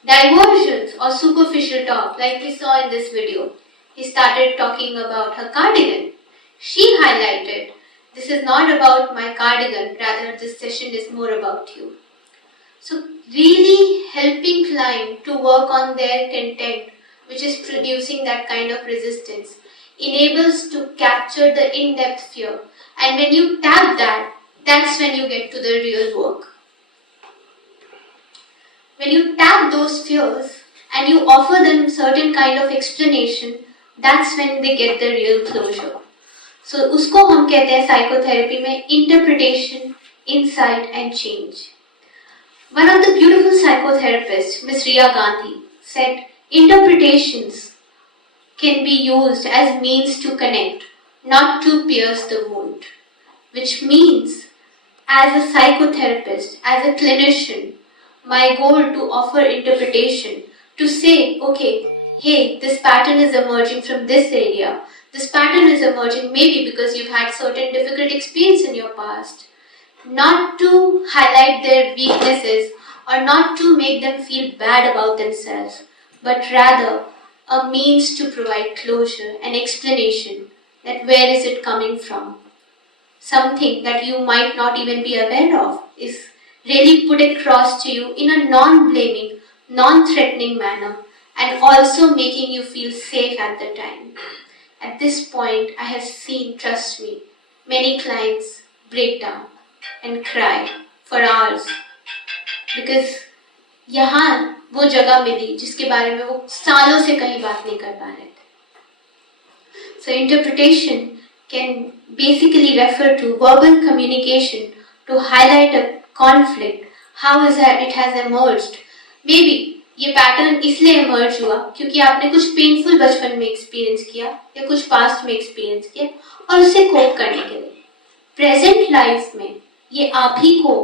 Diversions or superficial talk, like we saw in this video. He started talking about her cardigan. She highlighted, this is not about my cardigan, rather this session is more about you. So really helping client to work on their content, which is producing that kind of resistance, enables to capture the in-depth fear. And when you tap that, that's when you get to the real work. When you tap those fears and you offer them certain kind of explanation, that's when they get the real closure. So उसको हम कहते हैं psychotherapy में interpretation, insight and change. One of the beautiful psychotherapists, Ms. Ria Gandhi, said interpretations can be used as means to connect, not to pierce the wound. Which means, as a psychotherapist, as a clinician, my goal to offer interpretation, to say, okay, hey, this pattern is emerging from this area. This pattern is emerging maybe because you've had certain difficult experience in your past. Not to highlight their weaknesses or not to make them feel bad about themselves, but rather a means to provide closure and explanation that where is it coming from. Something that you might not even be aware of is really put across to you in a non-blaming, non-threatening manner and also making you feel safe at the time. At this point, I have seen, trust me, many clients break down and cry for hours because यहाँ वो जगह मिली जिसके बारे में वो सालों से कहीं बात नहीं कर पा रहे थे. So interpretation can basically refer to verbal communication to highlight a conflict, how is that it has emerged. Maybe ये पैटर्न इसलिए emerge हुआ क्योंकि आपने कुछ पेनफुल बचपन में एक्सपीरियंस किया या कुछ पास्ट में एक्सपीरियंस किया और उससे कोप करने के लिए प्रेजेंट लाइफ में ये आप ही को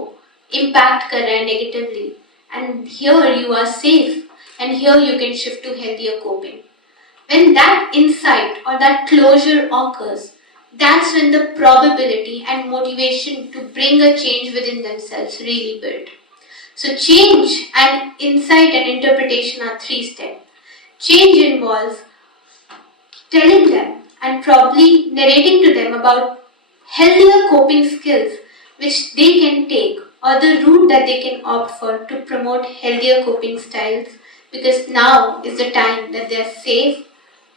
इम्पैक्ट कर रहा है negatively and here you are safe and here you can shift to healthier coping. When that insight or that closure occurs, that's when the probability and motivation to bring a change within themselves really build. So change and insight and interpretation are 3 steps. Change involves telling them and probably narrating to them about healthier coping skills which they can take or the route that they can opt for to promote healthier coping styles, because now is the time that they are safe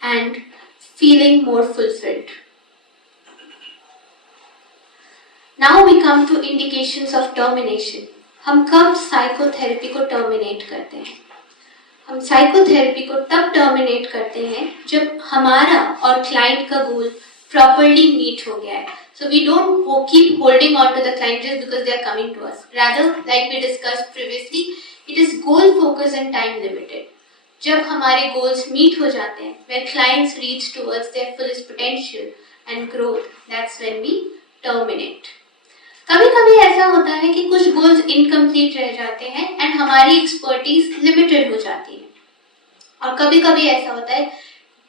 and feeling more fulfilled. Now we come to indications of termination. हम कब psychotherapy को terminate करते हैं? हम psychotherapy को तब terminate करते हैं जब हमारा और क्लाइंट का गोल प्रॉपर्ली मीट हो गया है. So we don't keep holding on to the client just because they are coming to us. Rather, like we discussed previously, it is goal focused and time limited. जब हमारे goals meet हो जाते हैं, where clients reach towards their fullest potential and growth, that's when we terminate. कभी कभी ऐसा होता है कि कुछ गोल्स इनकम्प्लीट रह जाते हैं एंड हमारी एक्सपर्टीज लिमिटेड हो जाती है, और कभी कभी ऐसा होता है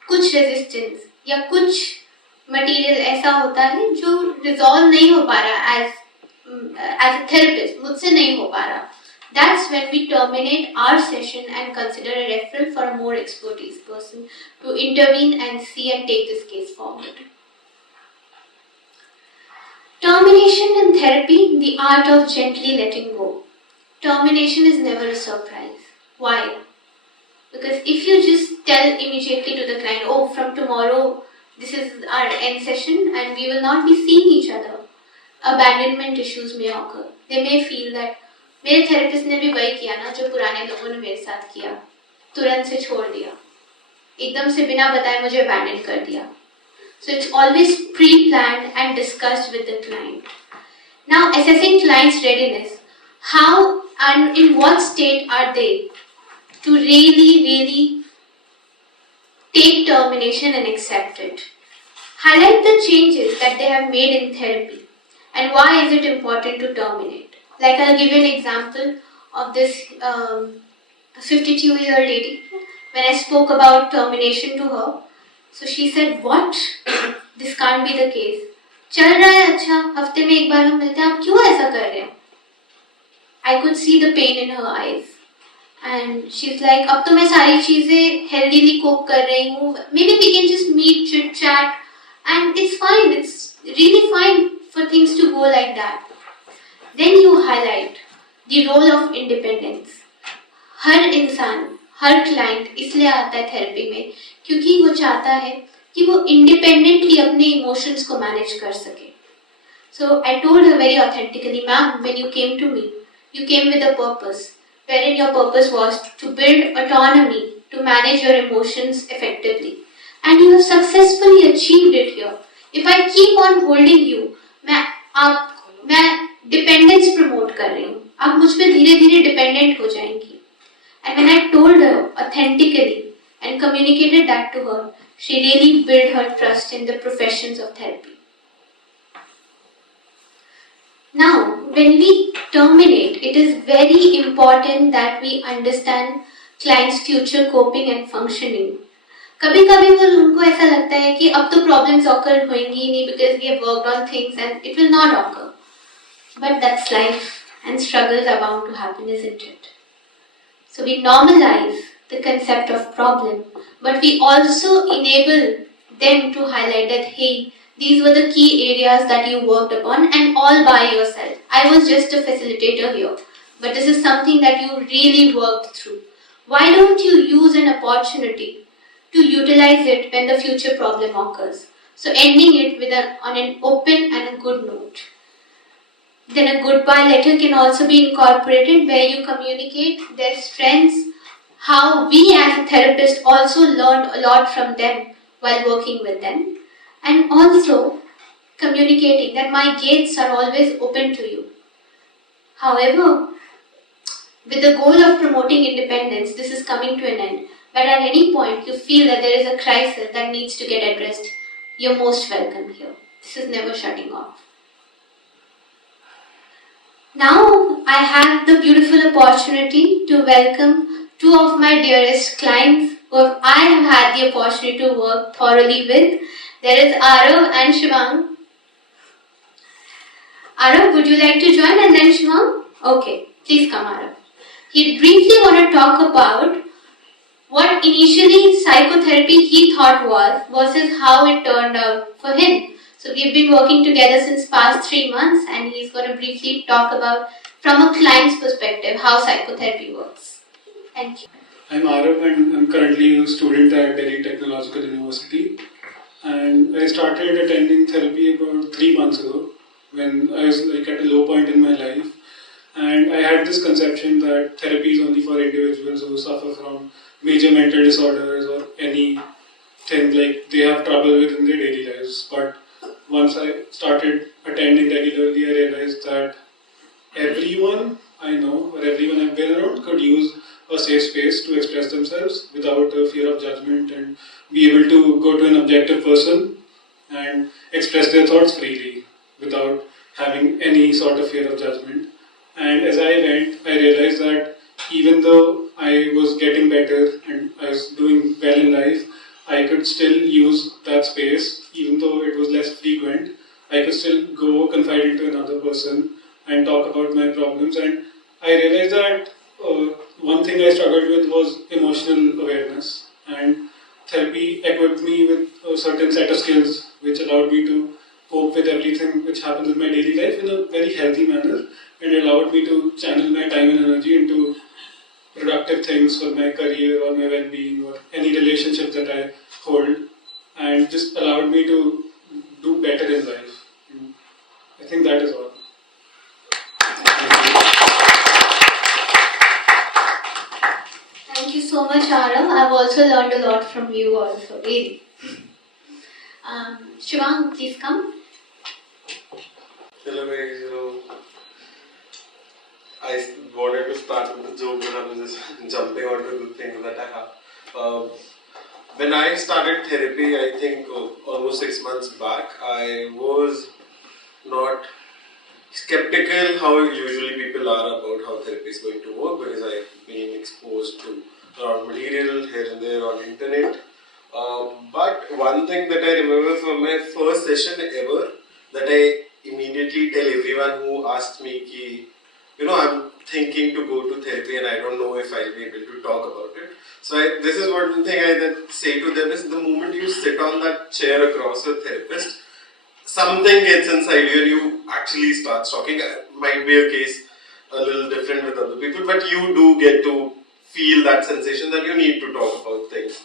कुछ रेजिस्टेंस या कुछ मटेरियल ऐसा होता है जो रिजॉल्व नहीं हो पा रहा एज अ थेरेपिस्ट, मुझसे नहीं हो पा रहा. That's when we terminate our session and consider a referral for a more expertise person to intervene and see and take this case forward. Termination in therapy, the art of gently letting go. Termination is never a surprise. Why? Because if you just tell immediately to the client, oh, from tomorrow, this is our end session and we will not be seeing each other, abandonment issues may occur. They may feel that मेरे therapist ने भी वही किया ना जो पुराने लोगों ने मेरे साथ किया, तुरंत से छोड़ दिया, एकदम से बिना बताए मुझे abandon कर दिया. So it's always pre-planned and discussed with the client. Now, assessing clients' readiness, how and in what state are they to really take termination and accept it? Highlight the changes that they have made in therapy and why is it important to terminate. Like I'll give you an example of this 52-year lady. When I spoke about termination to her, so she said, "What? This can't be the case. चल रहा है अच्छा, हफ्ते में एक बार हम मिलते हैं, आप क्यों ऐसा कर रहे हैं?" I could see the pain in her eyes. And she's like, अब तो मैं सारी चीजें healthily cope कर रही हूँ. Maybe we can just meet, chit chat, and it's fine. It's really fine for things to go like that. Then you highlight the role of independence. हर इंसान, हर client इसलिए आता है थेरेपी में क्योंकि वो चाहता है कि वो इंडिपेंडेंटली अपने इमोशंस को मैनेज कर सके. So I told her very authentically, "Ma'am, when you came to me, you came with a purpose, wherein your purpose was to build autonomy to manage your emotions effectively. And you have successfully achieved it here. If I keep on holding you, मैं dependence promote कर रही हूँ. आप मुझ पे धीरे धीरे dependent हो जाएंगी." And when I told her authentically and communicated that to her, she really built her trust in the professions of therapy. Now, when we terminate, it is very important that we understand client's future coping and functioning. कभी कभी वो उनको ऐसा लगता है कि अब तो problems occur होंगी ही नहीं because we have worked on things and it will not occur. But that's life and struggles are bound to happen, isn't it? So we normalize the concept of problem, but we also enable them to highlight that, hey, these were the key areas that you worked upon and all by yourself. I was just a facilitator here, but this is something that you really worked through. Why don't you use an opportunity to utilize it when the future problem occurs? So ending it with on an open and a good note. Then a goodbye letter can also be incorporated where you communicate their strengths, how we as a therapist also learned a lot from them while working with them, and also communicating that my gates are always open to you. However, with the goal of promoting independence, this is coming to an end. But at any point you feel that there is a crisis that needs to get addressed, you're most welcome here. This is never shutting off. Now I have the beautiful opportunity to welcome two of my dearest clients who I have had the opportunity to work thoroughly with. There is Arav and Shivang. Arav, would you like to join and then Shivang? Okay, please come Arav. He briefly want to talk about what initially psychotherapy he thought was versus how it turned out for him. So we've been working together since past 3 months and he's going to briefly talk about from a client's perspective how psychotherapy works. Thank you. I'm Arav and I'm currently a student at Delhi Technological University. And I started attending therapy about 3 months ago when I was like at a low point in my life. And I had this conception that therapy is only for individuals who suffer from major mental disorders or anything like they have trouble with in their daily lives. But once I started attending regularly, I realized that everyone I know or everyone I've been around could use a safe space to express themselves without a fear of judgment and be able to go to an objective person and express their thoughts freely without having any sort of fear of judgment. And as I went, I realized that even though I was getting better and I was doing well in life, I could still use that space, even though it was less frequent. I could still go confide into another person and talk about my problems. And I realized that one thing I struggled with was emotional awareness. And therapy equipped me with a certain set of skills which allowed me to cope with everything which happens in my daily life in a very healthy manner, and allowed me to channel my time and energy into productive things for my career or my well-being or any relationship that I hold, and just allowed me to do better in life. I think that is all. Thank you so much, Arav. I've also learned a lot from you also, really. Shivang, please come. Hello guys, I wanted to start with the joke, but I'm just jumping onto the things that I have. When I started therapy, I think almost 6 months back, I was not skeptical how usually people are about how therapy is going to work, because I've been exposed to a lot of material here and there on internet. But one thing that I remember from my first session ever, that I immediately tell everyone who asks me ki, I'm thinking to go to therapy and I don't know if I'll be able to talk about it. So this is one thing I then say to them is, the moment you sit on that chair across your therapist, something gets inside you and you actually start talking. Might be a case a little different with other people, but you do get to feel that sensation that you need to talk about things.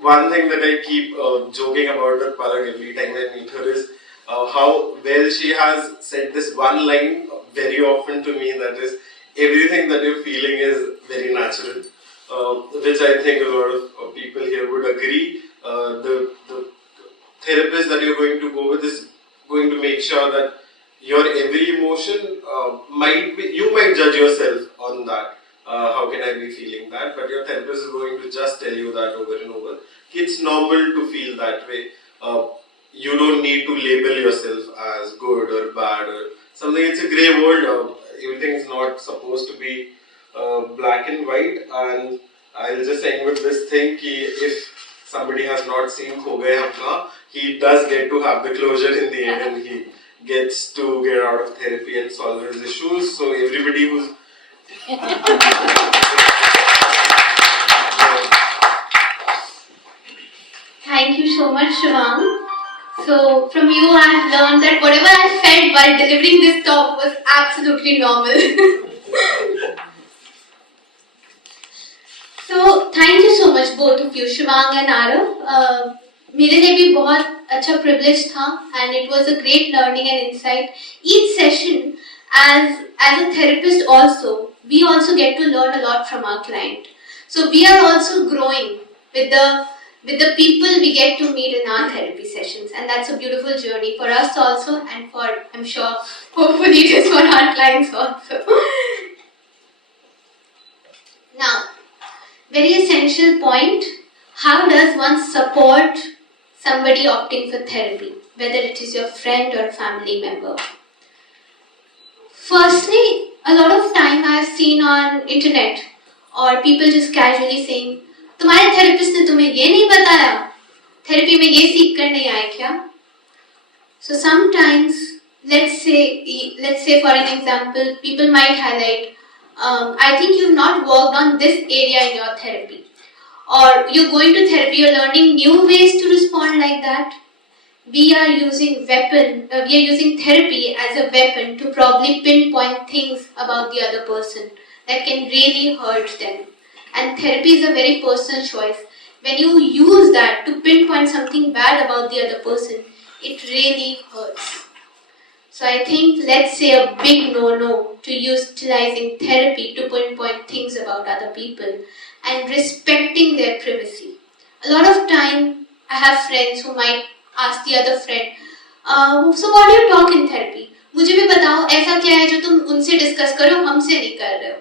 One thing that I keep joking about with Palak every time I meet her is how well she has said this one line very often to me, that is, everything that you're feeling is very natural, which I think a lot of people here would agree. The therapist that you're going to go with is going to make sure that your every emotion you might judge yourself on that. How can I be feeling that? But your therapist is going to just tell you that over and over. It's normal to feel that way. You don't need to label yourself as good or bad or something. It's a grey world. Everything is not supposed to be black and white. And I'll just end with this thing: if somebody has not seen Kho Gaye Hum Kahan, he does get to have the closure in the end, and he gets to get out of therapy and solve his issues. So everybody who's Thank you so much, Shivang. So, from you, I have learned that whatever I felt while delivering this talk was absolutely normal. So, thank you so much, both of you, Shivang and Arav. मेरे लिए भी बहुत अच्छा privilege था, and it was a great learning and insight. Each session, as a therapist also, we also get to learn a lot from our client. So we are also growing with the people we get to meet in our therapy sessions, and that's a beautiful journey for us also, and for, I'm sure, hopefully it is for our clients also. Now, very essential point: how does one support somebody opting for therapy, whether it is your friend or family member? Firstly, a lot of time I have seen on internet or people just casually saying, तुम्हारे therapist ने तुम्हें ये नहीं बताया, therapy में ये सीख कर नहीं आए क्या? So sometimes, let's say for an example, people might highlight, I think you've not worked on this area in your therapy, or you're going to therapy, you're learning new ways to respond like that. We are using therapy as a weapon to probably pinpoint things about the other person that can really hurt them. And therapy is a very personal choice. When you use that to pinpoint something bad about the other person, it really hurts. So I think, let's say, a big no-no to utilizing therapy to pinpoint things about other people and respecting their privacy. A lot of time, I have friends who might ask the other friend, so what do you talk in therapy? मुझे भी बताओ ऐसा क्या है जो तुम उनसे discuss करो, हमसे नहीं कर रहे हो.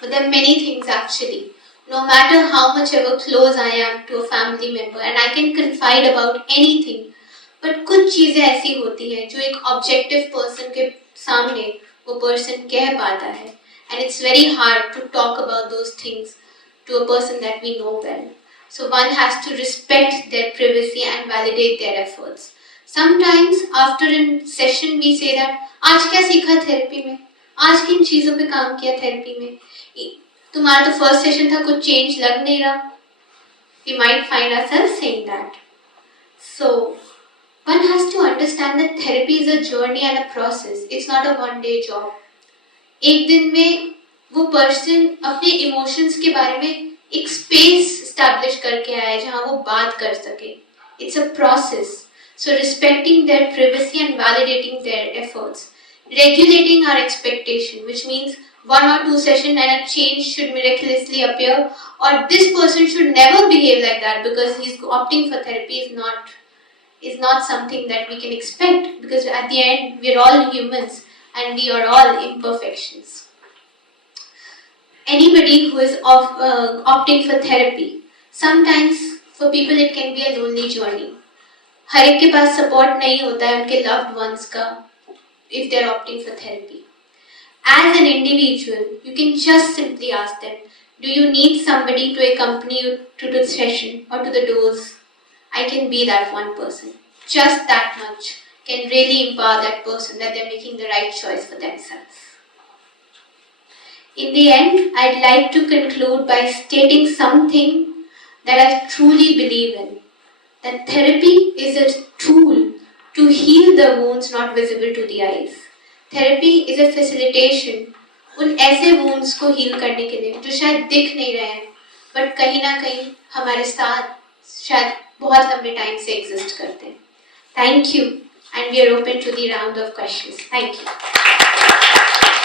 But there are many things actually. No matter how much ever close I am to a family member, and I can confide about anything, but कुछ चीजें ऐसी होती हैं जो एक objective person के सामने वो person कह पाता है, and it's very hard to talk about those things to a person that we know well. So one has to respect their privacy and validate their efforts. Sometimes after a session we say that, आज क्या सीखा therapy में? आज किन चीजों पे काम किया therapy में? तुम्हारा तो first session था, कुछ change लग नहीं रहा. We might find ourselves saying that. So one has to understand that therapy is a journey and a process. It's not a one-day job. एक दिन में वो person अपने emotions के बारे में एक space establish करके आया है जहाँ वो बात कर सके. It's a process. So respecting their privacy and validating their efforts. Regulating our expectation, which means 1 or 2 sessions and a change should miraculously appear, or this person should never behave like that because he's opting for therapy is not is not something that we can expect, because at the end we're all humans and we are all imperfections. Anybody who is opting for therapy, sometimes for people it can be a lonely journey. हर एक के पास support नहीं होता है उनके loved ones का if they are opting for therapy. As an individual, you can just simply ask them, do you need somebody to accompany you to the session or to the doors? I can be that one person. Just that much can really empower that person that they're making the right choice for themselves. In the end, I'd like to conclude by stating something that I truly believe in. That therapy is a tool to heal the wounds not visible to the eyes. Therapy is a facilitation उन ऐसे wounds को heal करने के लिए जो शायद दिख नहीं रहे हैं but कहीं ना कहीं हमारे साथ शायद बहुत लंबे टाइम से exist करते हैं. Thank you, and we are open to the round of questions. Thank you.